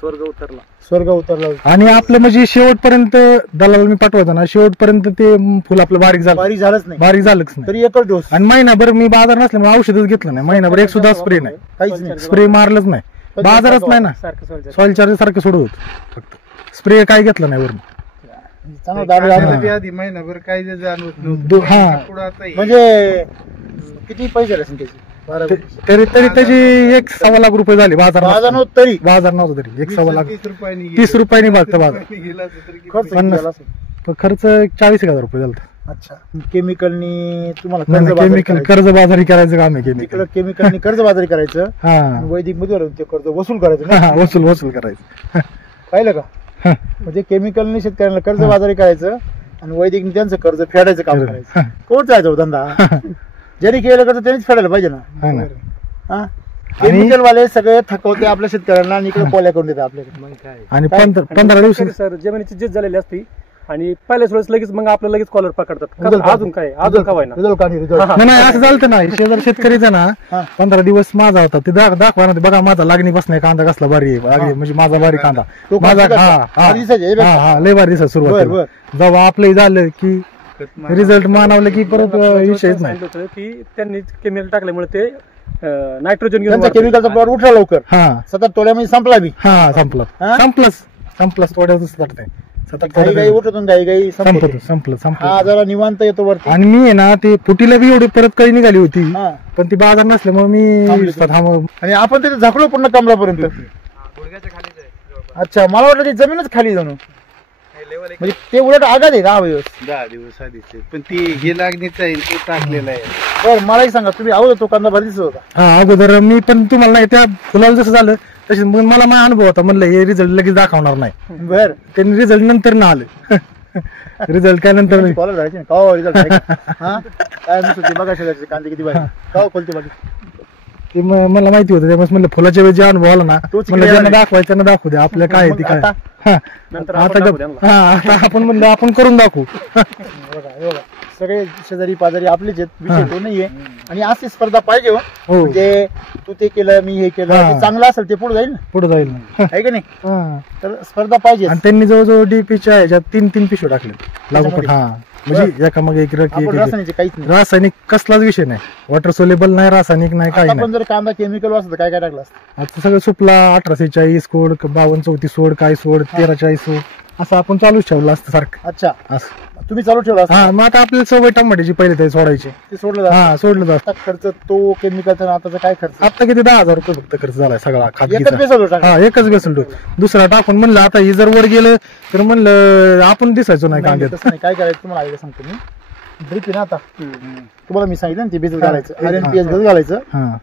स्वर्ग उतरला. स्वर्ग उतरला. आणि आपलं म्हणजे शेवटपर्यंत दलाल मी पाठवायचा ना, शेवटपर्यंत ते फुल आपलं बारीक झालं, बारीक झालंच नाही, बारीक झालंच नाही. तरी एकच डोस, आणि महिनाभर मी बाजार नसल्यामुळे औषधच घेतलं नाही, महिनाभर एक सुद्धा स्प्रे नाही, काहीच नाही. स्प्रे मारलंच नाही, बाजारच नाही ना, सॉइल चार्जर सारखं सोडत होत, फक्त स्प्रे काय घेतलं नाही वरून. चांगलं दाढ लागलं. ते आधी महिनाभर काही जाणवत नव्हतं. हा, पुढं आता हे. म्हणजे किती पैसे झाले असेल त्याचे? तरी तरी त्याची 1-1.25 लाख रुपये झाले. बाजार बाजार नव्हतं तरी बाजार नव्हतं तरी 1.25 लाख, 30 रुपयांनी 30 रुपयांनी भागतं बाजार. गेला असता तरी किती खर्च किती पन्नास. झाला असेल? खर्च 40,000 रुपये झाला. अच्छा, केमिकलनी तुम्हाला कर्जबाजारी केमिकल करायचं. कर्जबाजारी करायचं काम आहे केमिकल. तिकडं केमिकलनी कर्जबाजारी करायचं, हा, आणि वैदिक मध्ये ते कर्ज वसूल करायचं ना. हा, वसूल करायचं. पाहिलं का? म्हणजे केमिकलनी शेतकऱ्यांना कर्जबाजारी करायचं आणि वैदिकनी त्यांचं कर्ज फेडायचं काम करायचं. कोण जायचं हो धंदा? ज्यांनी केलं कर्ज त्यांनीच फेडायला पाहिजे ना. हा ना. हा, केमिकल वाले सगळे थकवते आपल्या शेतकऱ्यांना आणि इकडे पोल्या करून देतात आपल्याकडे. आणि 15 दिवशी सर जमिनीची झीज झालेली असती आणि पहिल्याच वेळेस लगेच मग आपल्याला लगेच कॉलर पकडतात. Result अजून काय अजून का व्हायना. Result का नाही? Result. नाही असं झालं ना, शेतकरीचा ना हा. 15 दिवस माझा होता, ते दाखवा ना, ते बघा माझा लागणी बसणार कांदा कसला भारी आहे, म्हणजे माझा भारी कांदा तो माझा. कांदा हा भारी दिसायचे, हे बघ. हा, लय भारी दिसत बर, सुरुवात. बर. जेव्हा आपलं झालं की रिझल्ट मानवलं की परत विषयच नाही. सांगितलं होतं की त्यांनी केमिकल टाकल्यामुळे ते नायट्रोजन घेऊन त्यांचा वाढतं. केमिकलचा प्लॉट उठला लवकर, हा 7 तोड्यामध्ये संपला बी. हा, संपलं हा? संपलंच थोड्याच नाही, 7 काही काही उठतून काही संपलं हा संपलं. जरा निवांत येतो वरती. आणि मी आहे ना, ते फुटीला बी एवढी परत काही निघाली होती, हा. पण ती बाजार नसल्यामुळे मी आणि आपण तिथे झाकलो पूर्ण कमरापर्यंत. अच्छा, मला वाटलं ती जमीनच खाली जाणू, म्हणजे ते उलट आगाद आहे 10 दिवस. 10 दिवस आधीच आहे. पण ती हे लागणीच आहे, ते टाकलेलं आहे. बरं, मलाही सांगा, तुम्ही अगोदर तो कांदा भारी दिसत होता. हा, अगोदर मी पण तुम्हाला नाही, त्या फुलाला जसं झालं तसे मग मला माझा अनुभव होता, म्हणलं हे रिझल्ट लगेच दाखवणार नाही. बर, त्यांनी रिझल्ट नंतर ना आलं. रिझल्ट काय नंतर नाही. कॉलर जायचे ना का रिझल्ट आहे का? हा, काय दिसत होते बघा शेजारचे कांदे किती भारी का खोलते बाकी. ते मला माहिती होतं, त्यामुळे म्हणलं फुलाच्या वेळी जे अनुभव आला ना, तोच म्हणलं इकडे ज्यांना आला. दाखवायचं त्यांना दाखवू द्या, आपल्या काय आहे ती काय. हा, नंतर आता आपण दाखवू त्यांना. आता आपण म्हणलं आपण करून दाखवू. बघा सगळे शेजारी पाजारी आपलेच आहेत, विषय तो नाहीये. आणि अशी स्पर्धा पाहिजे हो. हो, म्हणजे तू ते केलं मी हे केलं, हा. ते चांगलं असेल ते पुढे जाईल ना, पुढे जाईल ना. आहे का नाही? हा. तर स्पर्धा पाहिजे. आणि त्यांनी जवळजवळ डीपीच्या ह्याच्यात 3 पिशव्या टाकले लागोपाठ. हा, म्हणजे एका मग एक आपण रासायनिकचे काहीच नाही. रासायनिक कसलाच विषय नाही, वॉटर सोलेबल नाही, रासायनिक नाही, काही आपण नाही. जर कांदा केमिकल वाचत काय काय टाकलं असतं? आता सगळं सुपला 1840 सोड, 52-34 सोड, काय सोड, 1340 सोड, असं आपण चालूच ठेवलं असतं सारखं अच्छा, असं. तुम्ही चालू ठेवला असतं. हा, मग आता आपल्याला सवय टमाट्याची पहिले ते सोडायची. ते सोडलं जातं. हा, सोडलं जात. आता खर्च तो केमिकलचा आताचा काय खर्च? आता किती 10,000 रुपये फक्त खर्च झालाय सगळा एकच खाजगीचा. बेसल टाकला. हा, एकच बेसल डोस, दुसरा टाकून म्हणलं आता हे जर वर गेलं तर म्हणलं आपण दिसायचो नाही नाही, कांद्यात. तसं नाही. काय करायचं तुम्हाला आयडिया सांगतो मी. ड्रिप आहे ना आता, तुम्हाला मी सांगितलं ना ते भिजत घालायचं, RNPS भिजत घालायचं हा,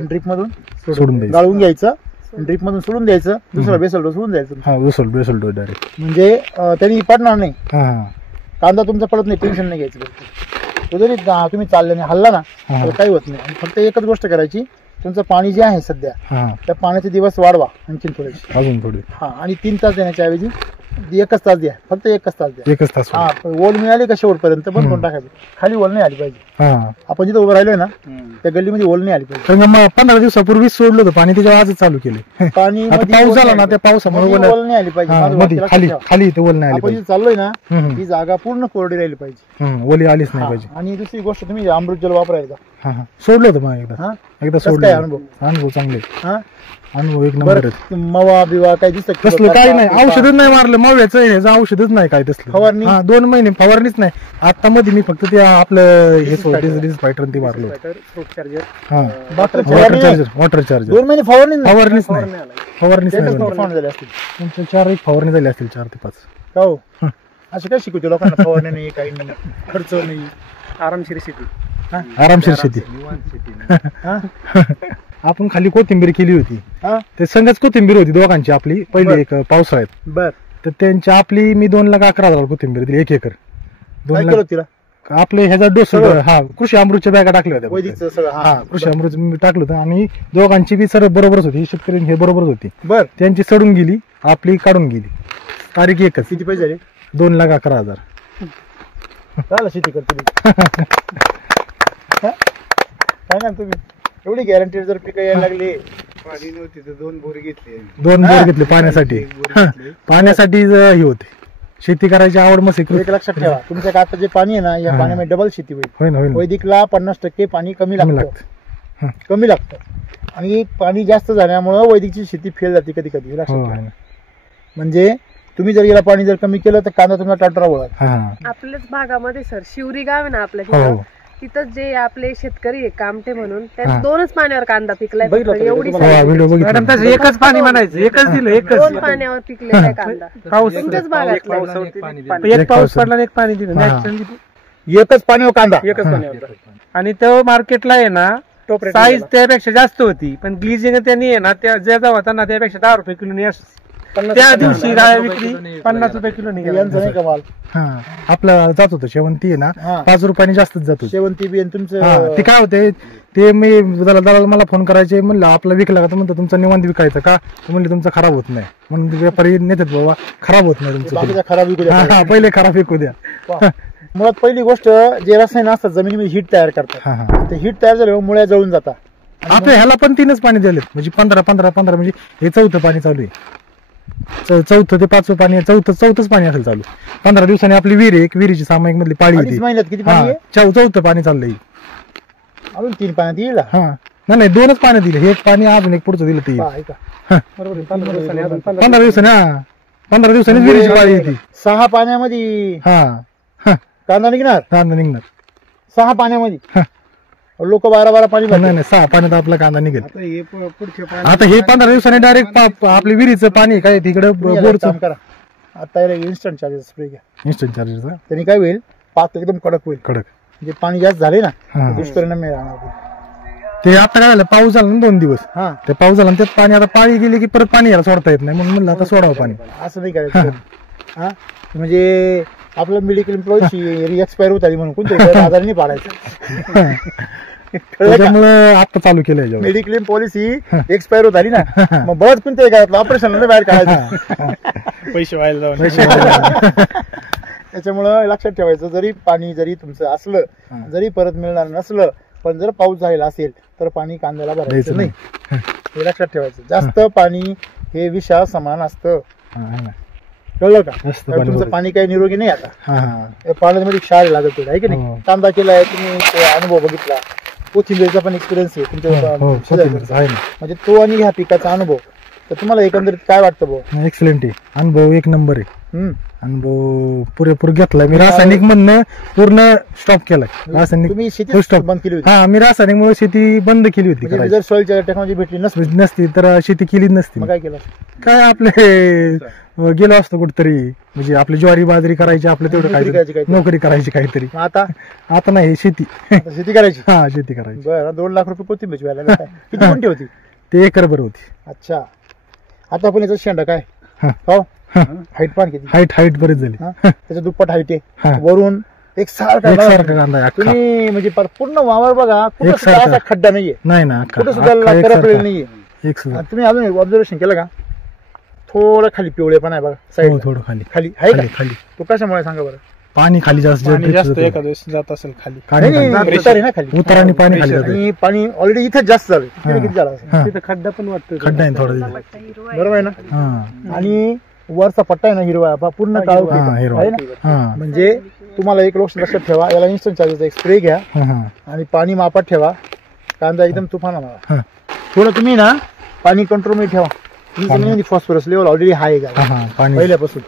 ड्रिप मधून सोडून द्यायचं. गाळून घ्यायचं, ड्रिप मधून सोडून द्यायचं, दुसरा बेसल डोस सोडून द्यायचं. हा, बेसल डोस डायरेक्ट. म्हणजे त्यांनी पडणार नाही, हा, कांदा तुमचा पडत नाही, टेन्शन नाही घ्यायचं. बरं, तो जरी तुम्ही चालल्याने हल्ला ना तर काही होत नाही. आणि फक्त एकच गोष्ट करायची, तुमचं पाणी जे आहे सध्या हा, त्या पाण्याचे दिवस वाढवा आणखीन थोडेसे. अजून थोडी हा, आणि 3 तास देण्याच्या ऐवजी 1 तास द्या, फक्त 1 तास द्या. 1 तास. हा, ओल मिळाली का शेवटपर्यंत बंद करून टाकायचं. खाली ओल नाही आली पाहिजे. हा, आपण जिथं उभं राहिलोय ना त्या गल्लीमध्ये ओल नाही आली पाहिजे. कारण मग 15 दिवसापूर्वी सोडलं होतं पाणी, त्याच्या आजच चालू केले. पाणी आता मध्ये पाऊस ओल झाला नाही ना, आली त्या पावसामुळे पाहिजे. ओलं- ओल नाही आली पाहिजे. हा, माझं मध्ये वाक्य खाली लक्षात ठेवा. खाली ते ओल नाही आली आपण पाहिजे. जिथं चाललोय ना हम्म. ती जागा पूर्ण कोरडी राहिली पाहिजे. ओली आलीच नाही हा, पाहिजे. आणि दुसरी गोष्ट तुम्ही अमृत जल वापरायचा. हा, हा, सोडलं होतं मग एकदा. हा, एकदा कसं सोडलं. काय अनुभव? अनुभव चांगले, हा, अनुभव एक नंबर बरं, आहेत. मवा बिवा काय दिसत तसलं काही नाही, औषधच नाही मारलं, मव्याचं ह्याचं औषधच नाही काय तसलं. फवारणी? हा, 2 महिने फवारणीच नाही. आता मध्ये मी फक्त ते आपलं हे डिझीज फायटर ते मारलं होतं. फ्रूट चार्जर हा, बाकी वॉटर फवारणी नाही. Charger, water charger. 2 महिने फवारणी नाही. फवारणीच नाही, फवारणीच एकच नाही. फवारणी झाली असतील. तुमच्या 4 फवारणी झाली असतील, 4 ते 5. का हो? असं काय शिकवते लोकांना? फवारणी नाही, काही नाही, खर्च नाही. आरामशीर शेती. आरामशीर शेती. हा? आपण खाली कोथिंबीर केली होती. हा ते संघच कोथिंबीर होती दोघांची आपली पहिली एक पावसाळ्यात. बर तर त्यांची आपली मी 2,11,000 कोथिंबीर दिली 1 एकर. काय 2 केलं तिला आपले ह्याचा डोस सगळं? हा कृषी अमृतच्या बॅगा टाकल्या होत्या फक्त. वैदिकचं सगळं हा कृषी अमृत मी टाकलं होतं आणि दोघांची बी सर्व बरोबरच होती. शेतकरी हे बरोबरच होती. बर त्यांची सडून गेली आपली काढून गेली. तारीख एकच. किती पैसे झाले 2,11,000. चालेल शेती करतो काय ना तुम्ही एवढी गॅरंटी जर पिकं यायला लागली पाणी नव्हती तर 2 बोर घेतले. 2 बोर घेतले पाण्यासाठी. पाण्यासाठी हे होते. शेती करायची आवड मस्त एक लक्षात ठेवा तुमच्या आता जे पाणी आहे ना या पाण्यामध्ये डबल शेती होईल. होईल होईल वैदिकला 50% पाणी कमी कमी लागतं कमी लागतं आणि पाणी जास्त झाल्यामुळं वैदिकची शेती फेल जाते कधी कधी लक्षात हो ठेवा. आहे ना. म्हणजे तुम्ही जर याला पाणी जर कमी केलं तर कांदा तुमचा टाटा वळत. हा आपल्याच भागामध्ये सर शिवरी गाव आहे ना आपल्या हो तिथं तिथं जे आपले शेतकरी आहे कामटे म्हणून हा. त्यांनी 2च पाण्यावर कांदा पिकलाय फक्त. बघितलं होतं एवढी का हो size. व्हिडिओ मॅडम बघितला. तसं एकच पाणी म्हणायचं, एकच दिलं, एकच 2 पाण्यावर पिकलेला आहे कांदा पाऊस तुमच्याच भागातला एक एक पाऊस पाऊस पडला आणि एक पाणी दिलं हा. नॅचरली. एकच पाणी कांदा एकच पाणी होतं. आणि तो मार्केटला आहे ना साईज त्यापेक्षा जास्त होती पण ग्लिजिंग त्यांनी आहे ना त्या ज्याचा होता ना त्यापेक्षा 10 रुपये किलो त्या दिवशी गाय विक्री 50 रुपये किलो यांचं निघाला. नाही कमाल. हा आपलं जात होतं शेवंती आहे ना हा. 5 रुपयाने जास्तच जात होती. शेवंती बियन हा तुमचं ते काय होते ते मी दलाल मला फोन करायचे म्हणलं आपला विकला का तर म्हणतो तुमचा निवांत विकायचं का म्हणले तुमचं खराब होत नाही म्हणून ते व्यापारी नेतात बाबा खराब होत नाही तुमचं बाकीचा खराब विकू हा, द्या. हा, पहिले खराब विकू द्या. वा. मुळात पहिली गोष्ट जे रसायन असतात जमिनीमध्ये हीट तयार करतात हा हा ते हीट तयार झाल्यावर मुळ्या जळून जातात. आता ह्याला पण 3च पाणी दिलेत म्हणजे 15 म्हणजे हे 4थं पाणी चालू आहे. 4थं ते 5वं पाणी 4थंच पाणी असेल चालू. 15 दिवसांनी आपली विहीर आहे एक विहिरीची सामायिक मधली पाळी अडीच होती. महिन्यात किती हा पाणी आहे 4थं पाणी चाललंय. अजून 3 पाण्यात येईल ना? हा नाही 2च पाणी दिले हे एक पाणी अजून एक पुढचं दिलं ते पहा, ऐका. बरोबर आहे. 15 दिवसांनी अजून 15 दिवसांनी हा 15 दिवसांनी विहिरीची पाळी येते. 6 पाण्यामध्ये हा कांदा निघणार कांदा निघणार. 6 पाण्यामध्ये लोक 12 पाणी भरतात. नाही 6 पाण्यात आपला कांदा निघेल. आता हे पुढच्या आता हे 15 दिवसांनी डायरेक्ट आपली विहिरीचं पाणी काय तिकडे तुम्ही याला एक बोरचं काम करा आता इन्स्टंट चार्जेस स्प्रे घ्या इन्स्टंट चार्जरचा त्यांनी काय होईल पात एकदम कडक होईल. कडक. म्हणजे पाणी जास्त झाले ना हा. दुष्परिणाम नाही राहणार. ते आता काय झालं पाऊस झाला ना 2 दिवस हा ते पाऊस झाला आणि त्यात पाणी आता पाळी गेली की परत पाणी याला सोडता येत नाही म्हणून म्हणलं आता सोडावं पाणी. असं नाही करायचं. हा म्हणजे आपलं मेडिकल एम्प्लॉईची एक्सपायर होत आली म्हणून कोणत्या आजाराने पाडायचं. त्याच्यामुळे आता चालू केलंय जेव्हा. मेडिक्लेम पॉलिसी एक्सपायर होत आली ना मग बरंच कोणत्या घरातलं ऑपरेशन बाहेर काढायचं. पैसे व्हायला जाऊन त्याच्यामुळं लक्षात ठेवायचं जरी पाणी जरी तुमचं असलं जरी परत मिळणार नसलं पण जर पाऊस झालेला असेल तर पाणी कांद्याला भरायचं द्यायचं नाही हे लक्षात ठेवायचं. जास्त पाणी हे विषा समान असतं हा कळलं का? जास्त कारण पाणी तुमचं बरोबर. पाणी काही निरोगी नाही आता हा हा या पाण्यामध्ये क्षार लागत आहे की हो. नाही. कांदा केलाय तुम्ही ते अनुभव बघितला कोथिंबीरचा पण एक्सपिरियन्स आहे तुमच्या हो शेजारचा. आहे ना. म्हणजे तो आणि ह्या पिकाचा अनुभव तर तुम्हाला एकंदरीत काय वाटतं भाऊ? एक्सलेंट आहे अनुभव 1 नंबर आहे. हम्म. अनुभव पुरेपूर घेतलाय मी. रासायनिक म्हणणं पूर्ण स्टॉप केलाय. रासायनिक तुम्ही शेती full stop. बंद केली होती हा मी रासायनिक मुळे शेती बंद केली होती म्हणजे करायची. जर सॉइल टेक्नॉलॉजी भेटली नसती तर शेती केलीच नसती. मग काय केलं? काय आपले गेलो असतो कुठतरी म्हणजे आपली ज्वारी बाजरी करायची आपलं तेवढं नोकरी करायची काहीतरी काहीतरी. नोकरी करायची काहीतरी. मग आता आता नाही शेती आता शेती करायची. हा शेती करायची. बरं 2 लाख रुपये कोथिंबीर व्हायला काय किती कोणती होती? ते एकरभर होती. अच्छा आता आपण याचा शेंडा काय हा. हो हाईट पण किती हाईट बरीच झाली. हा? त्याच्या दुप्पट हाईट हा. आहे वरून एक सारखा एकसारखा कांदा आहे अख्खा. तुम्ही म्हणजे पूर्ण वावर बघा कुठं सुद्धा एकसारखा. असा खड्डा नाहीये नाही ना अख्खा. कुठं सुद्धा अख्खा करपलेला एकसारखा. नाहीये. एक सुद्धा. आणि तुम्ही अजून ऑब्झर्वेशन केलं का थोडं खाली पिवळे पण आहे बघा हो साईड थोडं खाली खाली आहे का खाली खाली तो कशामुळे सांगा बरं? पाणी खाली जास्त पाणी जास्त जातं. एखाद्या वेळेस जात असेल खाली. पाणी नाही, खाली. नाही, उतार आहे ना खाली उताराने पाणी खाली जातं. आणि पाणी ऑलरेडी इथेच जास्त झालं तिथे किती झालं असेल? हा. तिथं खड्डा पण वाटतो. खड्डा आहे थोडा बरोबर आहे ना? हा आणि वरचा पट्टा आहे ना हिरवा पूर्ण काळू हा हिरवा आहे ना? हा म्हणजे तुम्हाला एक गोष्ट लक्षात ठेवा याला इन्स्टंट चार्जेस एक स्प्रे घ्या हा हा आणि पाणी मापात ठेवा. कांदा एकदम तुफान हा. मारा. थोडं तुम्ही ना पाणी कंट्रोल मध्ये ठेवा. ही जमिनीमध्ये फॉस्फरस लेवल ऑलरेडी हाय हा आहे हा पाणी पहिल्यापासून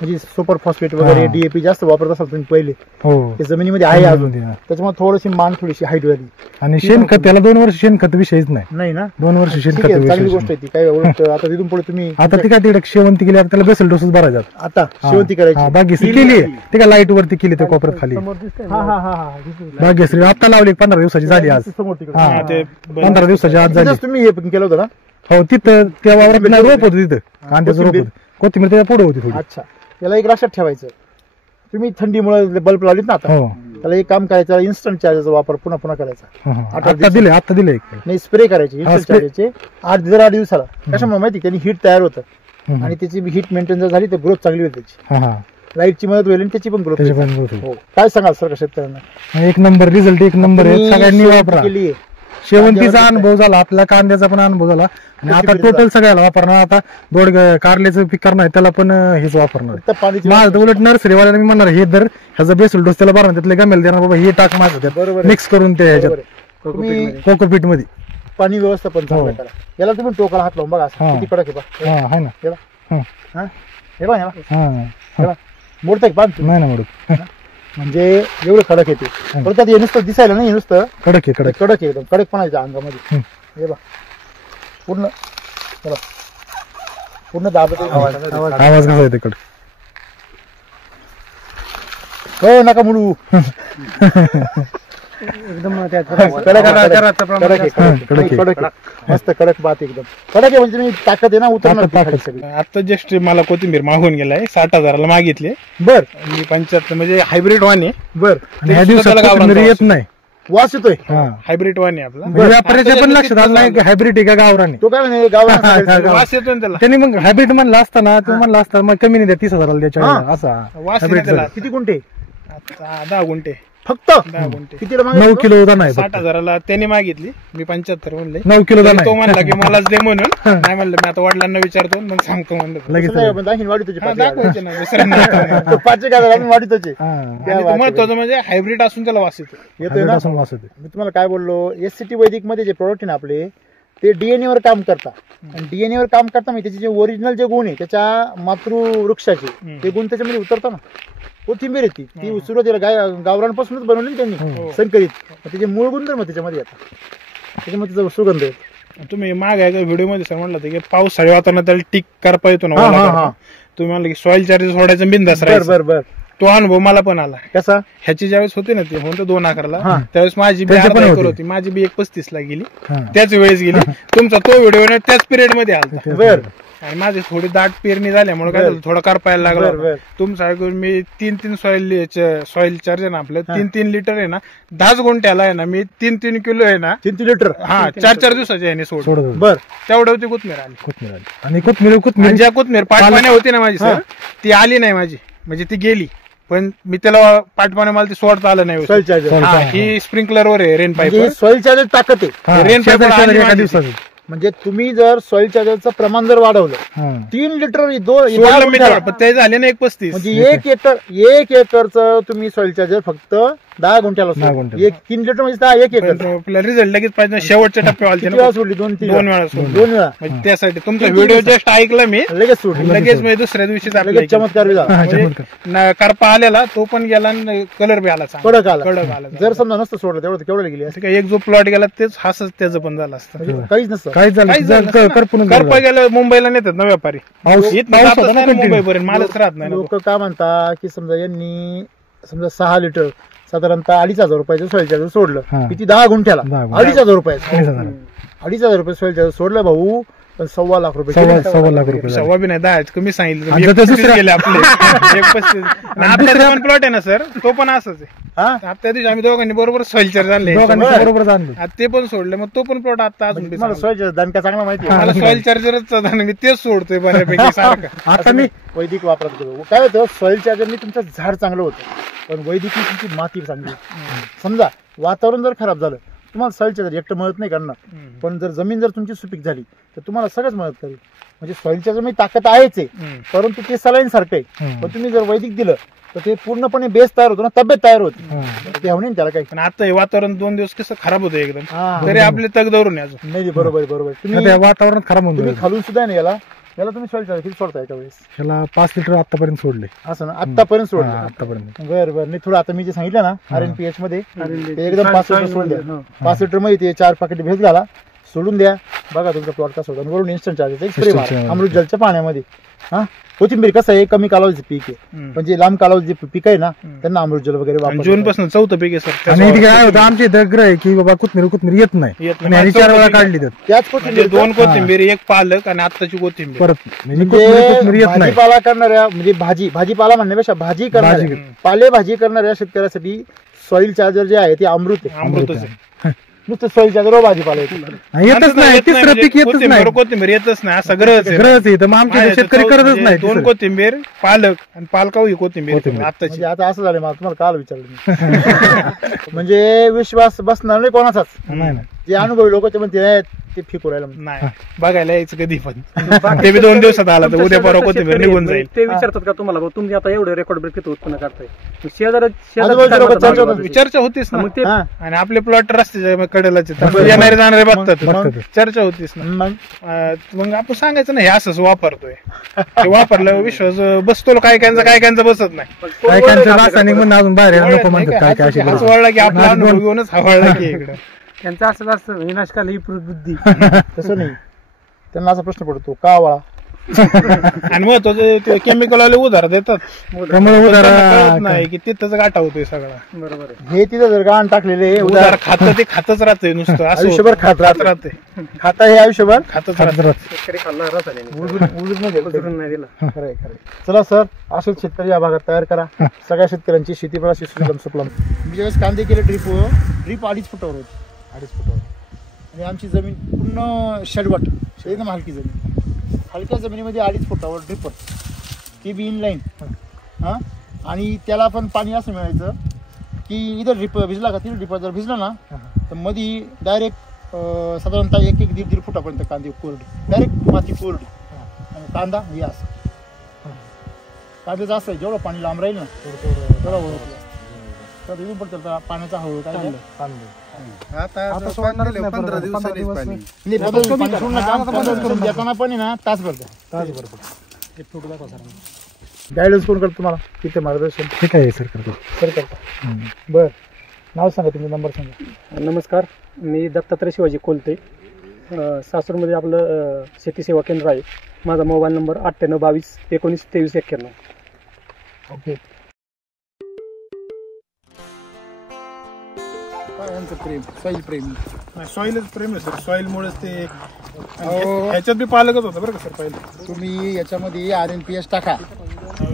म्हणजे सुपर फॉस्फेट वगैरे हा. डीएपी जास्त वापरत असाल तुम्ही पहिले, हो ते जमिनीमध्ये आहे अजून, जमिनीमध्ये आहे. त्याच्यामुळे थोडीशी मान थोडीशी हाईट झाली आणि शेणखत त्याला 2 वर्ष शेणखत विषयच नाही. नाही ना. 2 वर्ष ठीक शेणखत आहे, चांगली विषय गोष्ट आहे ती. काय एवढं आता तिथून पुढे तुम्ही आता ती काय तिकडे शेवंती केली आता त्याला बेसल डोसेस भरायचा. आता शेवंती करायची. बागेश्री केली ती काय लाईट वरती केली त्या कोपऱ्यात खाली. समोर दिसतंय हा ना. हा हा हा तिथून. बागेश्री आता लावली 15 दिवसाची झाली आज. समोर तिकडे. हा. हा, ते 15 दिवसाची आज झाली. तिथंच तुम्ही हे पण केलं होतं ना. हो तिथं त्या वावरात ना रोप होतं तिथं कांद्याचं रोप कोथिंबीर. होतं. कोथिंबीर त्याच्या पुढे होती थोडी. अच्छा, याला एक लक्षात ठेवायचं, तुम्ही थंडीमुळे बल्ब लावलीत ना आता, हो त्याला एक काम करायचं, इन्स्टंट चार्जरचा वापर पुन्हा पुन्हा करायचा. हो, हो. 8 आता दिले आता दिले एक. नाही, स्प्रे करायचे हा, इन्स्टंट spray. चार्जरचे 8 दिवसाला. कशामुळे माहिती, त्यांनी हीट तयार होतं हम्म. आणि त्याची हीट मेंटेन जर झाली तर ग्रोथ चांगली होईल त्याची. हा हा लाईटची मदत होईल आणि त्याची पण ग्रोथ त्याच्या होईल. पण होते. हो, काय सांगाल सर शेतकऱ्यांना? एक नंबर रिझल्ट एक नंबर आहे. तुम्ही सगळ्यांनी शेवंती वापरा. केली आहे. शेवंतीचा कांद्यावर अनुभव झाला, आपला कांद्याचा पण अनुभव झाला आणि आता कोथिंबीरचा. टोटल सगळ्याला वापरणार. आता दोड कारल्याचं पीक करणार आहे, त्याला पण हेच वापरणार आहे. फक्त पाणीची माझं तर उलट नर्सरीवाल्याला मी म्हणणार हे दर ह्याचा बेसल डोस त्याला भरणार, त्यातले गमेल देणार बाबा हे टाक माझं त्यात बरोबर आहे. मिक्स करून ते ह्याच्यात बरोबर आहे. तुम्ही कोकोपीट मध्ये. पाणी व्यवस्थापन चांगलं हो. करा. याला तुम्ही टोकाला हात लावून बघा, असं हा. किती कडक आहे बघा. हा आहे ना. हे बघ. हं. हा? हे बघ, हे बघ. हा हे बघ. मोडतंय का पान? नाही ना मॅडम म्हणजे एवढं कडक येते. परत आता हे नुसतं दिसायला नाही, हे नुसतं कडक आहे कडक. कडक आहे एकदम, कडकपणा आहे अंगामध्ये. हं. हे बघ पूर्ण, हे बघ. पूर्ण दाबत आहे. आवाज आवाज कसा येते कडक. हो, नका मुडू. एकदम त्यात कडक आहे, कडक आहे, कडक आहे, कडक आहे. कडक आहे. मस्त कडक बात एकदम. कडक आहे म्हणजे तुम्ही ताकद आहे ना, उतरणार ती खाली सगळी. आता जस्ट मला कोथिंबीर मागून गेलाय 60,000ला मागितले. बर मी 75 म्हणजे हायब्रिड वाण आहे. बर. आणि ह्या दिवसात कोथिंबीर येत नाही. वास येतोय. हा हायब्रिड वाण आहे आपला. व्यापाऱ्याच्या पण लक्षात आलं नाही हायब्रिड आहे का गावराने. तो काय म्हणे गावाला वास येतो ना त्याला. त्यांनी मग हायब्रिड म्हणला असताना तो म्हणला असता मग कमी नाही द्या 30,000 द्यायच्या हा. असा वास hybrid येतो त्याला. किती गुंठे? आता 10 गुंठे. फक्त 10 गुंठे. किती 9 किलो दाना आहे फक्त. 60,000ला त्याने मागितली, मी 75 म्हणले. 9 किलो दाना तो आहे. म्हणला की मलाच दे म्हणून. नाही म्हणलं, मी आता वडिलांना विचारतो मग सांगतो म्हणलं. लगेच दाखीन वाढीतोची हा, दाखवायचे ना दुसऱ्यांना. पाचशे काय आम्ही वाढीतोचे हा. आणि महत्वाचं म्हणजे हायब्रिड असून त्याला वास येतो. येतोय hybrid ना. असून वास येते. मी तुम्हाला काय बोललो, एससीटी वैदिक मध्ये जे प्रोडक्ट आहे ना आपले, ते डीएनए वर काम करतात. आणि डीएनए वर काम करता म्हणजे त्याचे जे ओरिजिनल जे गुण आहे त्याच्या मातृवृक्षाचे ते गुण त्याच्यामध्ये उतरतात ना. कोथिंबीर येते ती सुरुवातीला गावरांपासूनच बनवली ना त्यांनी संकरित, मग त्याचे मूळ गुणधर्म त्याच्यामध्ये येतात, त्याच्यामध्ये त्याचा सुगंध येतो. तुम्ही माग आहे व्हिडिओ मध्ये सर म्हणलं होतं की पावसाळी वातावरणात त्याला टिक करता येतो ना. हा, ओला हा, करता. हा. तुम्ही म्हणलं की सॉइल चार्जेस सोडायचं बिंदास बर राहायचं. बर बर. तो अनुभव मला पण आला. कसा? ह्याची ज्यावेळेस होते ना ते होतं 2 अकराला, हा. त्यावेळेस माझी बी त्याचे पण 1/2 होते. एकर होती, माझी बी 1.35 ला गेली. हा. त्याच वेळेस गेली. तुमचा तो व्हिडिओ त्याच पिरियड मध्ये आला. बर आणि माझी थोडी दाट पेरणी झाल्यामुळे काय बर. झालं, थोडा करपायला लागला बर, होता. बर. तुमचं ऐकून मी 3 सॉइल चार्जर ना आपलं 3 लिटर आहे ना, 10 गुंठ्याला आहे ना, मी 3 किलो आहे ना. 3 लिटर. हा 4 दिवसाचे आहे सोड. सोडत होते. बर. तेवढं होती कोथमीर आली. कोथमीर आली. आणि कोथमीर आणि ज्या कोथमीर पाठपाण्या होती ना माझी सर, ती आली नाही माझी, म्हणजे ती गेली. पण मी त्याला पाठपाण्या मला ती सोडता आलं नाही. सॉइल चार्जर हा, ही स्प्रिंकलर वर आहे, रेन पाईप. म्हणजे सॉइल चार्जर ताकद आहे. रेन पाईप एका दिवसात. म्हणजे तुम्ही जर सॉइल चार्जरचं प्रमाण जर वाढवलं, हा. 3 लिटर सोडलं मी तेवढं, पण ते झाले ना 1.35. म्हणजे 1 एकरचं तुम्ही सॉइल चार्जर फक्त 10 गुंठ्याला 10 गुंठ्याला. 3 लिटर म्हणजे 1 एकर. पण आपला रिझल्ट लगेच पाहिजे ना, शेवटच्या टप्प्यावर आलते किती ना. वेळा सोडली? 2-3 2 वेळा सोडली. 2 वेळा म्हणजे त्यासाठी तुमचा व्हिडिओ जस्ट ऐकला मी, लगेच सोडली. लगेच मी दुसऱ्या दिवशीच लगेच चमत्कार बी झाला. हा, म्हणजे चमत्कार. करपा आलेला तो पण गेला आणि कलर बी आला चांगला. कडक आला. कडक आला. जर समजा नसतं सोडलं तेवढं केवढं गेली असं असं काय एक जो प्लॉट गेला तेच हासच त्याचं पण झालं असतं. म्हणजे काहीच नसतं. काहीच झालं काहीच झालं जर करपूनच करपा झालं. गेलं मुंबईला नेतात ना व्यापारी. पाऊस इथनं पाऊस जातच होता ना नाही ना continue. मुंबईपर्यंत, मालच राहत नाही ना. लोक काय म्हणतात की समजा यांनी समजा 6 लिटर साधारणतः 2,500 रुपयाचं सॉइल चार्जर सोडलं, हा. किती 10 गुंठ्याला 10 गुंठ्याला. 2,500 रुपयाचं. 2,500. 2,500 रुपये सॉइल चार्जर सोडलं भाऊ, पण 1.25 लाख रुपये सव्वा गेले. 1.25 लाख रुपये झाले. सव्वा बी नाही 10 कमी सांगितलं. आणि आता दुसऱ्या- गेले आपले 1.35. आता पण प्लॉट आहे ना सर, तो पण असंच आहे. हा? आता त्या दिवशी आम्ही दोघांनी बरोबर सॉइल आणले, दोघांनी बरं. बरोबर जाणलं. आता ते पण सोडले, मग तो पण प्लॉट आता अजून बी तुम्हाला चांगला. सॉइल चार्जर दणका चांगला माहिती आहे. मला सॉइल चार्जरच मी तेच सोडतोय बऱ्यापैकी सारखं. आता मी वैदिक वापरत होतो. काय होतं, सॉइल चार्जरने तुमचं झाड चांगलं होतं, पण वैदिकने तुमची माती चांगली होती. समजा वातावरण जर खराब झालं, तुम्हाला सॉइल चार्जर एकटं मदत नाही करणार, पण जर जमीन जर तुमची सुपीक झाली तर तुम्हाला सगळंच मदत करेल. म्हणजे सॉइल चार्जर मध्ये ताकद आहेच आहे, परंतु ते सलाईन सारखं आहे. पण तुम्ही जर वैदिक दिलं तर ते पूर्णपणे बेस तयार होतो ना, तब्येत तयार होती. ते होणे त्याला काही. पण आता हे वातावरण 2 दिवस कसं खराब होतं एकदम, हा. तरी आपले तग धरून आहे अजून. नाही बरोबर आहे, बरोबर. आता या वातावरणात खराब होऊन तुम्ही जाईल. खालून सुद्धा नाही याला याला तुम्ही सॉईल चार्जर किती सोडता एका वेळेस? ह्याला 5 लिटर आतापर्यंत सोडले. असं ना, आतापर्यंत सोडलं? आतापर्यंत. बरं नाही, थोडं आता मी जे सांगितलं ना RNPH मध्ये ते एकदम 5 लिटर सोडून द्या. 5 लिटर मध्ये ते 4 पाकिट भेट घाला, सोडून द्या, बघा तुमचा प्लॉट कसा होता. वरून इन्स्टंट चार्जर एक स्प्रे मारा अमृत जलच्या पाण्यामध्ये. हा, कोथिंबीर कसं आहे कमी कालावधीचं पीक आहे, पण जे लांब कालावधीचे पीक आहे ना त्यांना अमृत जल वगैरे वापरायचं. जून पासून 4थं पीक आहे सर. आणि इथे काय होतं आमचे दग्र आहे की बाबा कोथमीर येत नाही, आणि ह्यानी 4 वेळा काढली तर त्याच कोथिंबीर 2 कोथिंबीर, 1 पालक आणि आत्ताची कोथिंबीर. परत म्हणजे येत नाही. भाजीपाला करणाऱ्या म्हणजे भाजीपाला म्हणण्यापेक्षा भाजी करणाऱ्या पालेभाजी करणाऱ्या शेतकऱ्यासाठी सॉईल चार्जर जे आहे ते अमृत आहे. अमृतच आहे. नुसतं सॉईल चार्जर भाजीपाला येतो. येतच नाही, तिसरं पीक येतच नाही, कोथिंबीर येतच नाही, असं गरज ग्रहच आहे. तर मग आमचे शेतकरी करतच नाही. 2 कोथिंबीर, पालक आणि पालकावी कोथिंबीर आत्ताची. म्हणजे आता असं झालं, मला तुम्हाला काल विचारलं मी. म्हणजे विश्वास बसणार नाही कोणाचाच. नाही नाही. जे अनुभवी लोक ते म्हणते ते फिकू राहिलं. नाही, बघायला यायचं कधी पण. ते बी 2 दिवसात आला तर उद्या परवा कोथिंबीर निघून जाईल. ते विचारतात का तुम्हाला भाऊ, तुम्ही आता एवढं रेकॉर्ड ब्रेक किती उत्पन्न करताय? चर्चा होतीच ना मग ते आणि आपले प्लॉट रस्त्याच्या कडेलाच येणारे जाणारे बघतात, चर्चा होतीच ना. मग आपण सांगायचं ना हे असंच वापरतोय, ते वापरलं विश्वास बसतो. काय कायचा बसत नाही. काय कांचं रासायनिक म्हणून अजून बाहेर यायला नको म्हणतात. काय काय अशी हाच वळला की आपला अनुभव घेऊनच हा वळला की इकडं. त्यांचं असं असतं विनाशकाल ही बुद्धी. तसं नाही, त्यांना असा प्रश्न पडतो का वळा. आणि महत्वाचं केमिकल वाले उधार देतात, त्यामुळे कळत नाही की तिथंच गाठा होतोय सगळा. बरोबर आहे. हे तिथं जर गाण टाकलेले उधार खातं ते खातच राहतंय नुसतं, असं आयुष्यभर खात राहते. खाता हे आयुष्यभर खातच राहतं. शेतकरी खाल्ला उजून नाही दिला. खरंय. चला सर, असेच शेतकरी या भागात तयार करा. सगळ्या शेतकऱ्यांची शेती पण अशी सुलम. मी ज्यावेळेस कांदे केले ड्रीप 2.5 फुटावर होते, 2.5 फुटावर. आणि आमची जमीन पूर्ण शेडवट, एकदम हलकी जमीन. हलक्या जमिनीमध्ये 2.5 फुटावर ड्रिपर, ती बी इनलाईन. हां, आणि त्याला पण पाणी असं मिळायचं की इथं ड्रिप भिजला का, तिथं ड्रिपर जर भिजला ना तर मध्ये डायरेक्ट साधारणतः 1-1.5 फुटापर्यंत कांदे कोरडी, डायरेक्ट माती कोरडी. आणि कांदा हे असं कांद्याचं असं आहे, जेवढं पाणी लांब राहील ना तेवढा ओळखलं तर इथून पण त्याचा पाण्याचा हळू काय आता सोडणार 15 दिवसांनी पाणी. देताना पण ना तासभर गायडन्स कोण करतो तुम्हाला तिथे मार्गदर्शन? ठीक आहे सर, करतो सर करता. बर, नाव सांगा, तुमचा नंबर सांगा. नमस्कार, मी दत्तात्रय शिवाजी कोलते, सासूरमध्ये आपलं शेती सेवा केंद्र आहे. माझा मोबाईल नंबर 9822192391. ओके. प्रेम सॉईल प्रेम सॉईलच प्रेम आहे सर, सॉईलमुळेच ते. ह्याच्यात बी पालकच होतं बरं का सर पहिले. तुम्ही याच्यामध्ये RNPH टाका.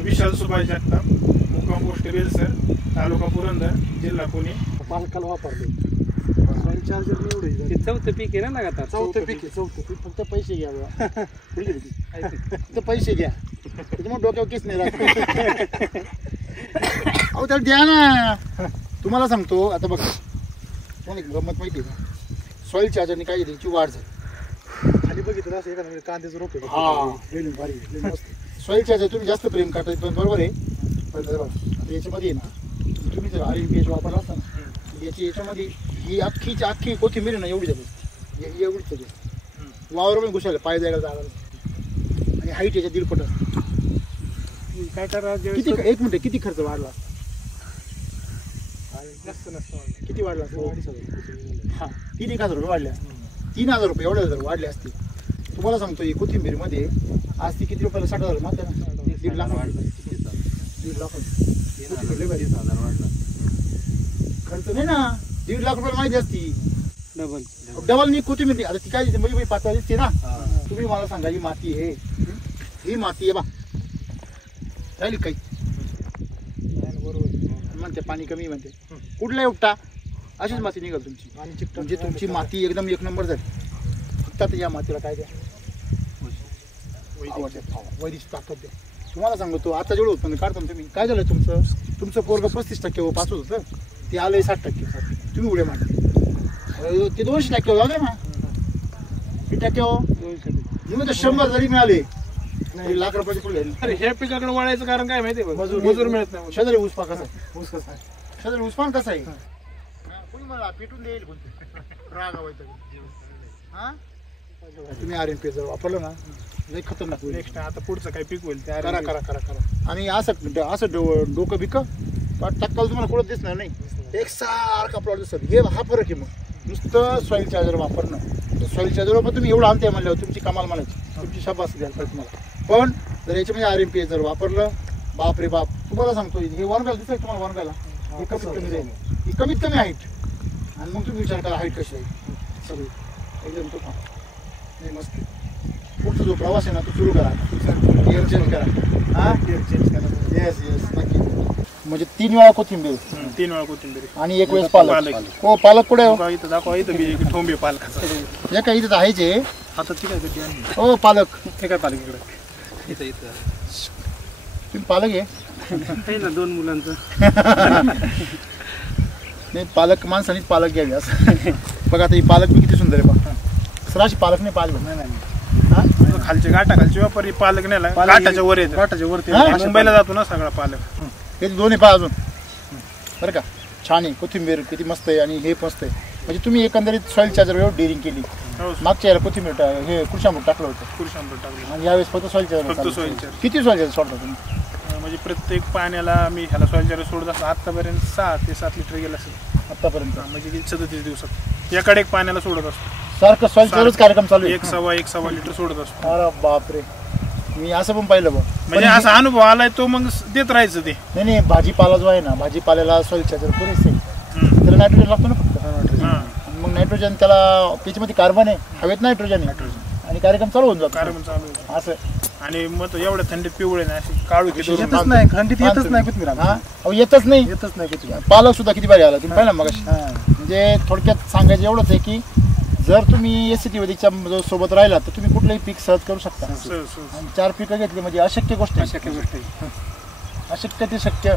विशाल सुभाष जगताप, मुक्काम पोस्ट बेलसर, तालुका पुरंदर, जिल्हा पुणे. पालकाला वापरले सॉईल चार्जर निवडे. ते 4थं पीक आहे ना लगातार. 4थं पीक आहे, 4थं पीक. फक्त पैसे घ्या बघा. फक्त पैसे घ्या, त्याच्यामुळे डोक्यावर केस नाही राहत. अहो तर द्या ना. तुम्हाला सांगतो आता बघा, तुम्हाला एक गंमत माहिती आहे का, सॉईल चार्जरने काय त्याची वाढ झाली. खाली बघितलं असं एखाद्या कांद्याचं रोप आहे, सॉईल चार्जर तुम्ही जास्त प्रेम करताय पण बरोबर आहे. पण याच्यामध्ये ना तुम्ही जर RNPH वापरला असता ना, याच्यामध्ये ही अख्खी कोथिंबीर ना एवढी जाते, एवढीच जाते. वावर पण घुसायला पाय जायला जागा, आणि हाईट याच्या 1.5 फूट असते. काय करा, किती, एक मिनिट, किती खर्च वाढला? किती वाढला? हा, 3,000 रुपये वाढल्या. 3,000 रुपये एवढ्या जर वाढले असते, तुम्हाला सांगतो ही कोथिंबीर मध्ये आज ती किती रुपयाला? 60,000 मागते ना, 1.5 लाख वाढला. 1.5 लाख खर्च नाही ना, 1.5 लाख रुपयाला माहिती असती. डबल मी कोथिंबीर आता ती काय दिसते म्हणजे पातळ दिसते ना. तुम्ही मला सांगा, ही माती आहे, ही माती आहे बा, राहिली काही म्हणते पाणी कमी म्हणते, कुठलाही उपटा अशीच माती निघाल तुमची. म्हणजे तुमची माती एकदम 1 नंबर झाली. फक्त आता या मातीला काय द्या, वैदिक ताकद द्या. तुम्हाला सांगतो आता जेवढं उत्पन्न काढतो तुम्ही, काय झालं तुमचं पोरग 35% पास होत होतं, ते आलंय 60%. तुम्ही उड्या मारले, ते 200% झाले ना. किती टक्के हो? 100 जरी मिळाले, 1 लाख रुपयाचे पुढे. ह्या पिकाकडे वळायचं कारण काय माहितीये? मजूर मिळत नाही. शेजारी ऊस पाक कसा आहे? शेजारी उस्मान कसा आहे? कुणी मला पेटून देईल कोणते रागावायचं. हा, तुम्ही RMP जर वापरलं ना लय खतरनाक होईल. नेक्स्ट आता पुढचं काय पीक होईल ते करा करा करा करा. आणि असं डोकं बिक टक्काला तुम्हाला कुठं दिसणार नाही, एकसारखा प्लॉट दिसत. हे हा फरक आहे. मग नुसतं सॉईल चार्जर वापरणं, सॉईल चार्जर पण तुम्ही एवढं आणते म्हणल्यावर तुमची कमाल म्हणायची, तुमची शाबास द्यायला पाहिजे तुम्हाला. पण जर याच्यामध्ये RMP जर वापरलं, बाप रे बाप, तुम्हाला सांगतो हे वनब्याला दिसत तुम्हाला, वनब्याला हे कमीत कमी जाईल, ही कमीत कमी हाईट. आणि मग तुम्ही विचार करा हाईट कशी आहे सगळी एकदम तो नाही मस्त. पुढचा जो प्रवास आहे ना तो सुरू करा, गिअर चेंज करा. हा गिअर चेंज करा. येस येस नक्की. म्हणजे 3 वेळा कोथिंबीर, 3 वेळा कोथिंबीर आणि 1 वेळेस पालक. हो पालक कुठे हो? इथं दाखवा, इथं बी एक ठोंबे पालकाचा. हे काय इथं आहेच आहे. आता ठीक आहे. हो पालक, हे काय पालक इकडे इथं तुम्ही पालक आहे आहे ना 2 मुलांचं. नाही पालक माणसानेच पालक घ्यावी असं. बघा आता ही पालक बी किती सुंदर आहे बघा. सराशी पालक नाही पालक. नाही खालचे खालचे व्यापारी पालक नेला घाटाच्या वर येते, घाटाच्या वरती मुंबईला जातो ना सगळा पालक. हे दोन्ही पहा अजून बरं का, छान आहे. कोथिंबीर किती मस्त आहे आणि हे मस्त आहे. म्हणजे तुम्ही एकंदरीत सॉईल चार्जर एवढं डेअरिंग केली. मागच्या याला कोथिंबीर हे कृषामृत टाकलं होतं, कृषामृत टाकलं, आणि यावेळेस फक्त सॉईल चार्जर. फक्त सॉईल चार्जर. किती सॉईल चार्जर सोडता तुम्ही? म्हणजे प्रत्येक पाण्याला मी ह्याला सॉईल चार्जर सोडत असतो. आतापर्यंत 6 ते 7 लिटर गेला असेल आतापर्यंत. म्हणजे 37 दिवसात याकडे एक पाण्याला सोडत असतो. सारखं सॉईल चार्जरच कार्यक्रम चालू आहे. 1.25 लिटर सोडत असतो. अरे बापरे, मी असं पण पाहिलं बघ. म्हणजे असा अनुभव आलाय तो, मग देत राहायचं ते. नाही भाजीपाला जो आहे ना, भाजीपाल्याला सॉईल चार्जर पुरेसे त्याला नायट्रोजन लागतो ना फक्त. आणि मग नायट्रोजन त्याला त्याच्यामध्ये कार्बन आहे, हवेत नायट्रोजन आहे, आणि कार्यक्रम चालू होऊन जातो. कार्यक्रम चालू आहे असं. आणि मग एवढ्या थंडीत पिवळे नाही अशी काळू येतच नाही, थंडीत येतच नाही कोथिंबीर. हा अहो येतच नाही, येतच नाही कोथिंबीर. पालक सुद्धा किती भारी आला तुम्ही पाहिलं मग. म्हणजे थोडक्यात सांगायचं एवढंच आहे की जर तुम्ही SCT वैदिकच्या सोबत राहिला तर तुम्ही कुठलंही पीक सहज करू शकता. आणि 4 पिकं घेतली म्हणजे अशक्य गोष्ट आहे. अशक्य ते शक्य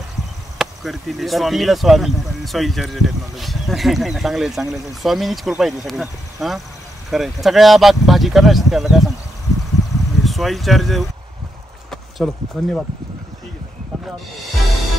करतील करतील स्वामी. Soil charger technology. चांगले चांगले स्वामीनीच कृपा आहे ती सगळी. हा खरं आहे. सगळ्या भाजी करणार शेतकऱ्याला काय सांग सॉईल चार्जर. चलो धन्यवाद. ठीक आहे.